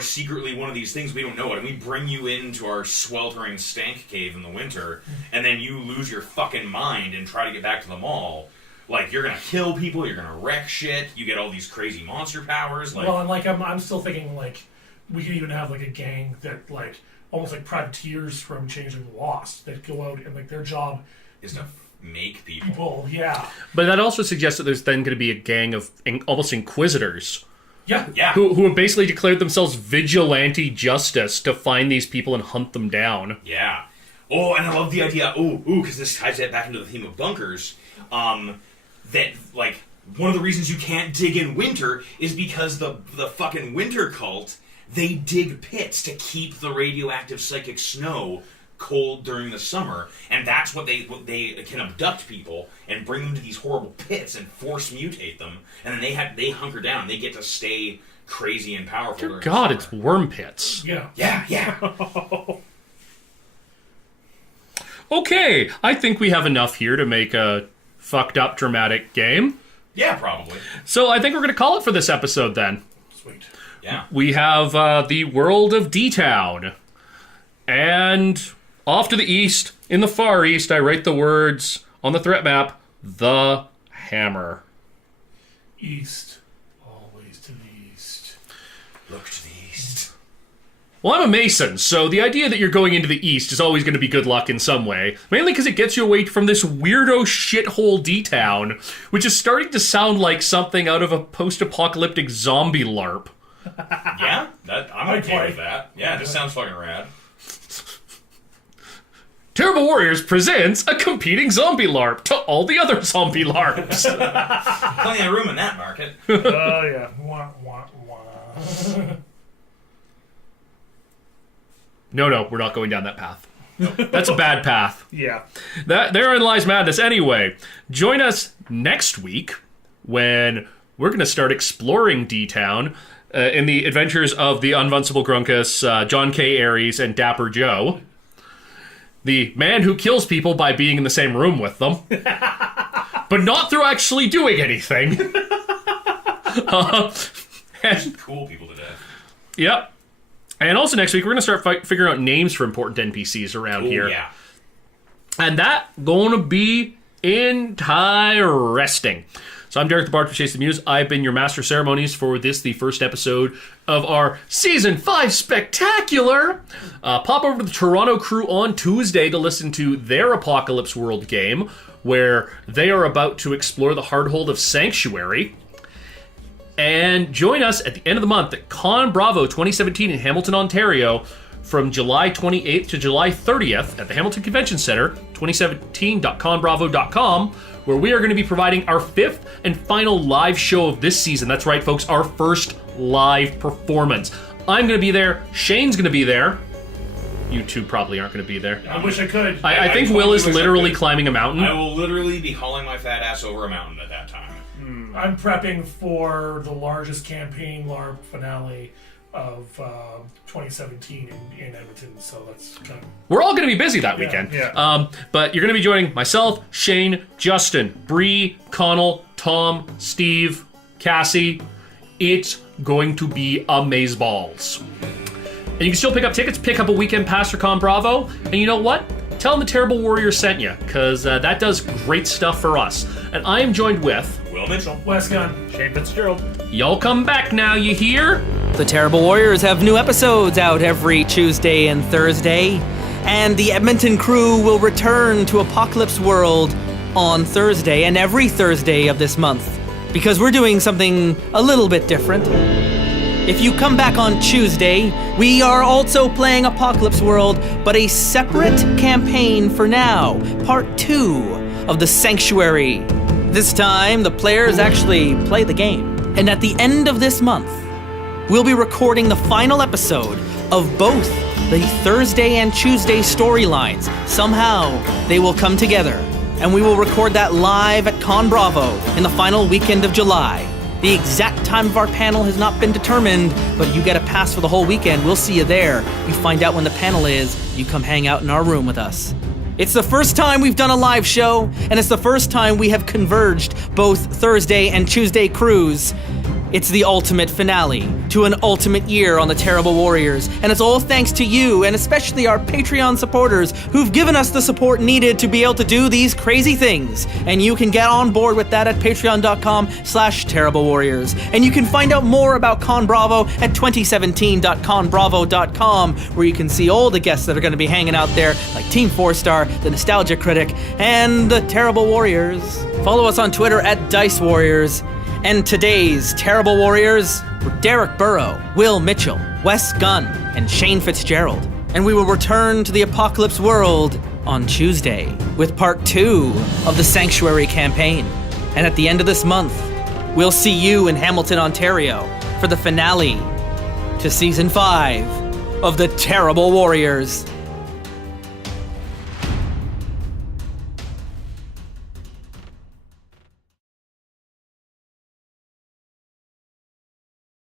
secretly one of these things, we don't know it, and we bring you into our sweltering stank cave in the winter, and then you lose your fucking mind and try to get back to the mall. Like, you're gonna kill people, you're gonna wreck shit, you get all these crazy monster powers. Like, Well, and like I'm still thinking like we could even have like a gang that like almost like privateers from Changing Lost that go out and like their job is to make people. people, yeah, But that also suggests that there's then going to be a gang of almost inquisitors yeah, Yeah. who have basically declared themselves vigilante justice to find these people and hunt them down. Yeah. Oh, and I love the idea. Because this ties that back into the theme of bunkers. That like one of the reasons you can't dig in winter is because the fucking winter cult, they dig pits to keep the radioactive psychic snow cold during the summer, and that's what they can abduct people and bring them to these horrible pits and force mutate them, and then they hunker down. They get to stay crazy and powerful. Dear during God, the it's summer. worm pits. yeah. Yeah. Okay, I think we have enough here to make a fucked up dramatic game. Yeah, probably. So I think we're going to call it for this episode then. Sweet. Yeah. We have the world of D-Town. And off to the east, in the far east, I write the words on the threat map, the hammer. East. Always to the east. Look to the east. Well, I'm a Mason, so the idea that you're going into the east is always going to be good luck in some way. Mainly because it gets you away from this weirdo shithole D-Town, which is starting to sound like something out of a post-apocalyptic zombie LARP. Yeah, I'm okay play. with that. Yeah, it just sounds fucking rad. Terrible Warriors presents a competing zombie LARP to all the other zombie LARPs. Plenty of room in that market. Oh, yeah. Wah, wah, wah. No, we're not going down that path. That's a bad path. Yeah. Therein lies madness. Anyway, join us next week when we're going to start exploring D-Town in the adventures of the Unvincible Grunkus, John K. Aries, and Dapper Joe. The man who kills people by being in the same room with them. But not through actually doing anything. Just cool people to death. Yep. And also next week, we're going to start figuring out names for important NPCs around here. Yeah. And that going to be interesting. So I'm Derek the Bard for Chase the Muse. I've been your Master of Ceremonies for this, the first episode of our Season 5 Spectacular. Pop over to the Toronto crew on Tuesday to listen to their Apocalypse World game, where they are about to explore the hardhold of Sanctuary. And join us at the end of the month at Con Bravo 2017 in Hamilton, Ontario, from July 28th to July 30th at the Hamilton Convention Center, 2017.conbravo.com, where we are going to be providing our 5th and final live show of this season. That's right, folks, our first live performance. I'm going to be there. Shane's going to be there. You two probably aren't going to be there. I wish I could. I think Will is literally climbing a mountain. I will literally be hauling my fat ass over a mountain at that time. I'm prepping for the largest campaign LARP finale of 2017 in Edmonton, so that's kind of... We're all going to be busy that weekend. yeah. But you're going to be joining myself, Shane, Justin, Bree, Connell, Tom, Steve, Cassie. It's going to be amazeballs. And you can still pick up tickets, pick up a weekend pass for Con Bravo. And you know what? Tell them the Terrible Warrior sent you, because that does great stuff for us. And I am joined with... Will Mitchell. West Gun. Shane Fitzgerald. Y'all come back now, you hear? The Terrible Warriors have new episodes out every Tuesday and Thursday, and the Edmonton crew will return to Apocalypse World on Thursday and every Thursday of this month, because we're doing something a little bit different. If you come back on Tuesday, we are also playing Apocalypse World, but a separate campaign for now, part 2 of the Sanctuary. This time, the players actually play the game. And at the end of this month, we'll be recording the final episode of both the Thursday and Tuesday storylines. Somehow, they will come together, and we will record that live at Con Bravo in the final weekend of July. The exact time of our panel has not been determined, but you get a pass for the whole weekend. We'll see you there. You find out when the panel is, you come hang out in our room with us. It's the first time we've done a live show, and it's the first time we have converged both Thursday and Tuesday crews. It's the ultimate finale to an ultimate year on the Terrible Warriors, and it's all thanks to you, and especially our Patreon supporters who've given us the support needed to be able to do these crazy things. And you can get on board with that at patreon.com/Terrible Warriors. And you can find out more about Con Bravo at 2017.conbravo.com, where you can see all the guests that are going to be hanging out there, like Team 4-Star, the Nostalgia Critic, and the Terrible Warriors. Follow us on Twitter at Dice Warriors. And today's Terrible Warriors were Derek Burrow, Will Mitchell, Wes Gunn, and Shane Fitzgerald. And we will return to the Apocalypse World on Tuesday with part 2 of the Sanctuary campaign. And at the end of this month, we'll see you in Hamilton, Ontario for the finale to Season 5 of the Terrible Warriors.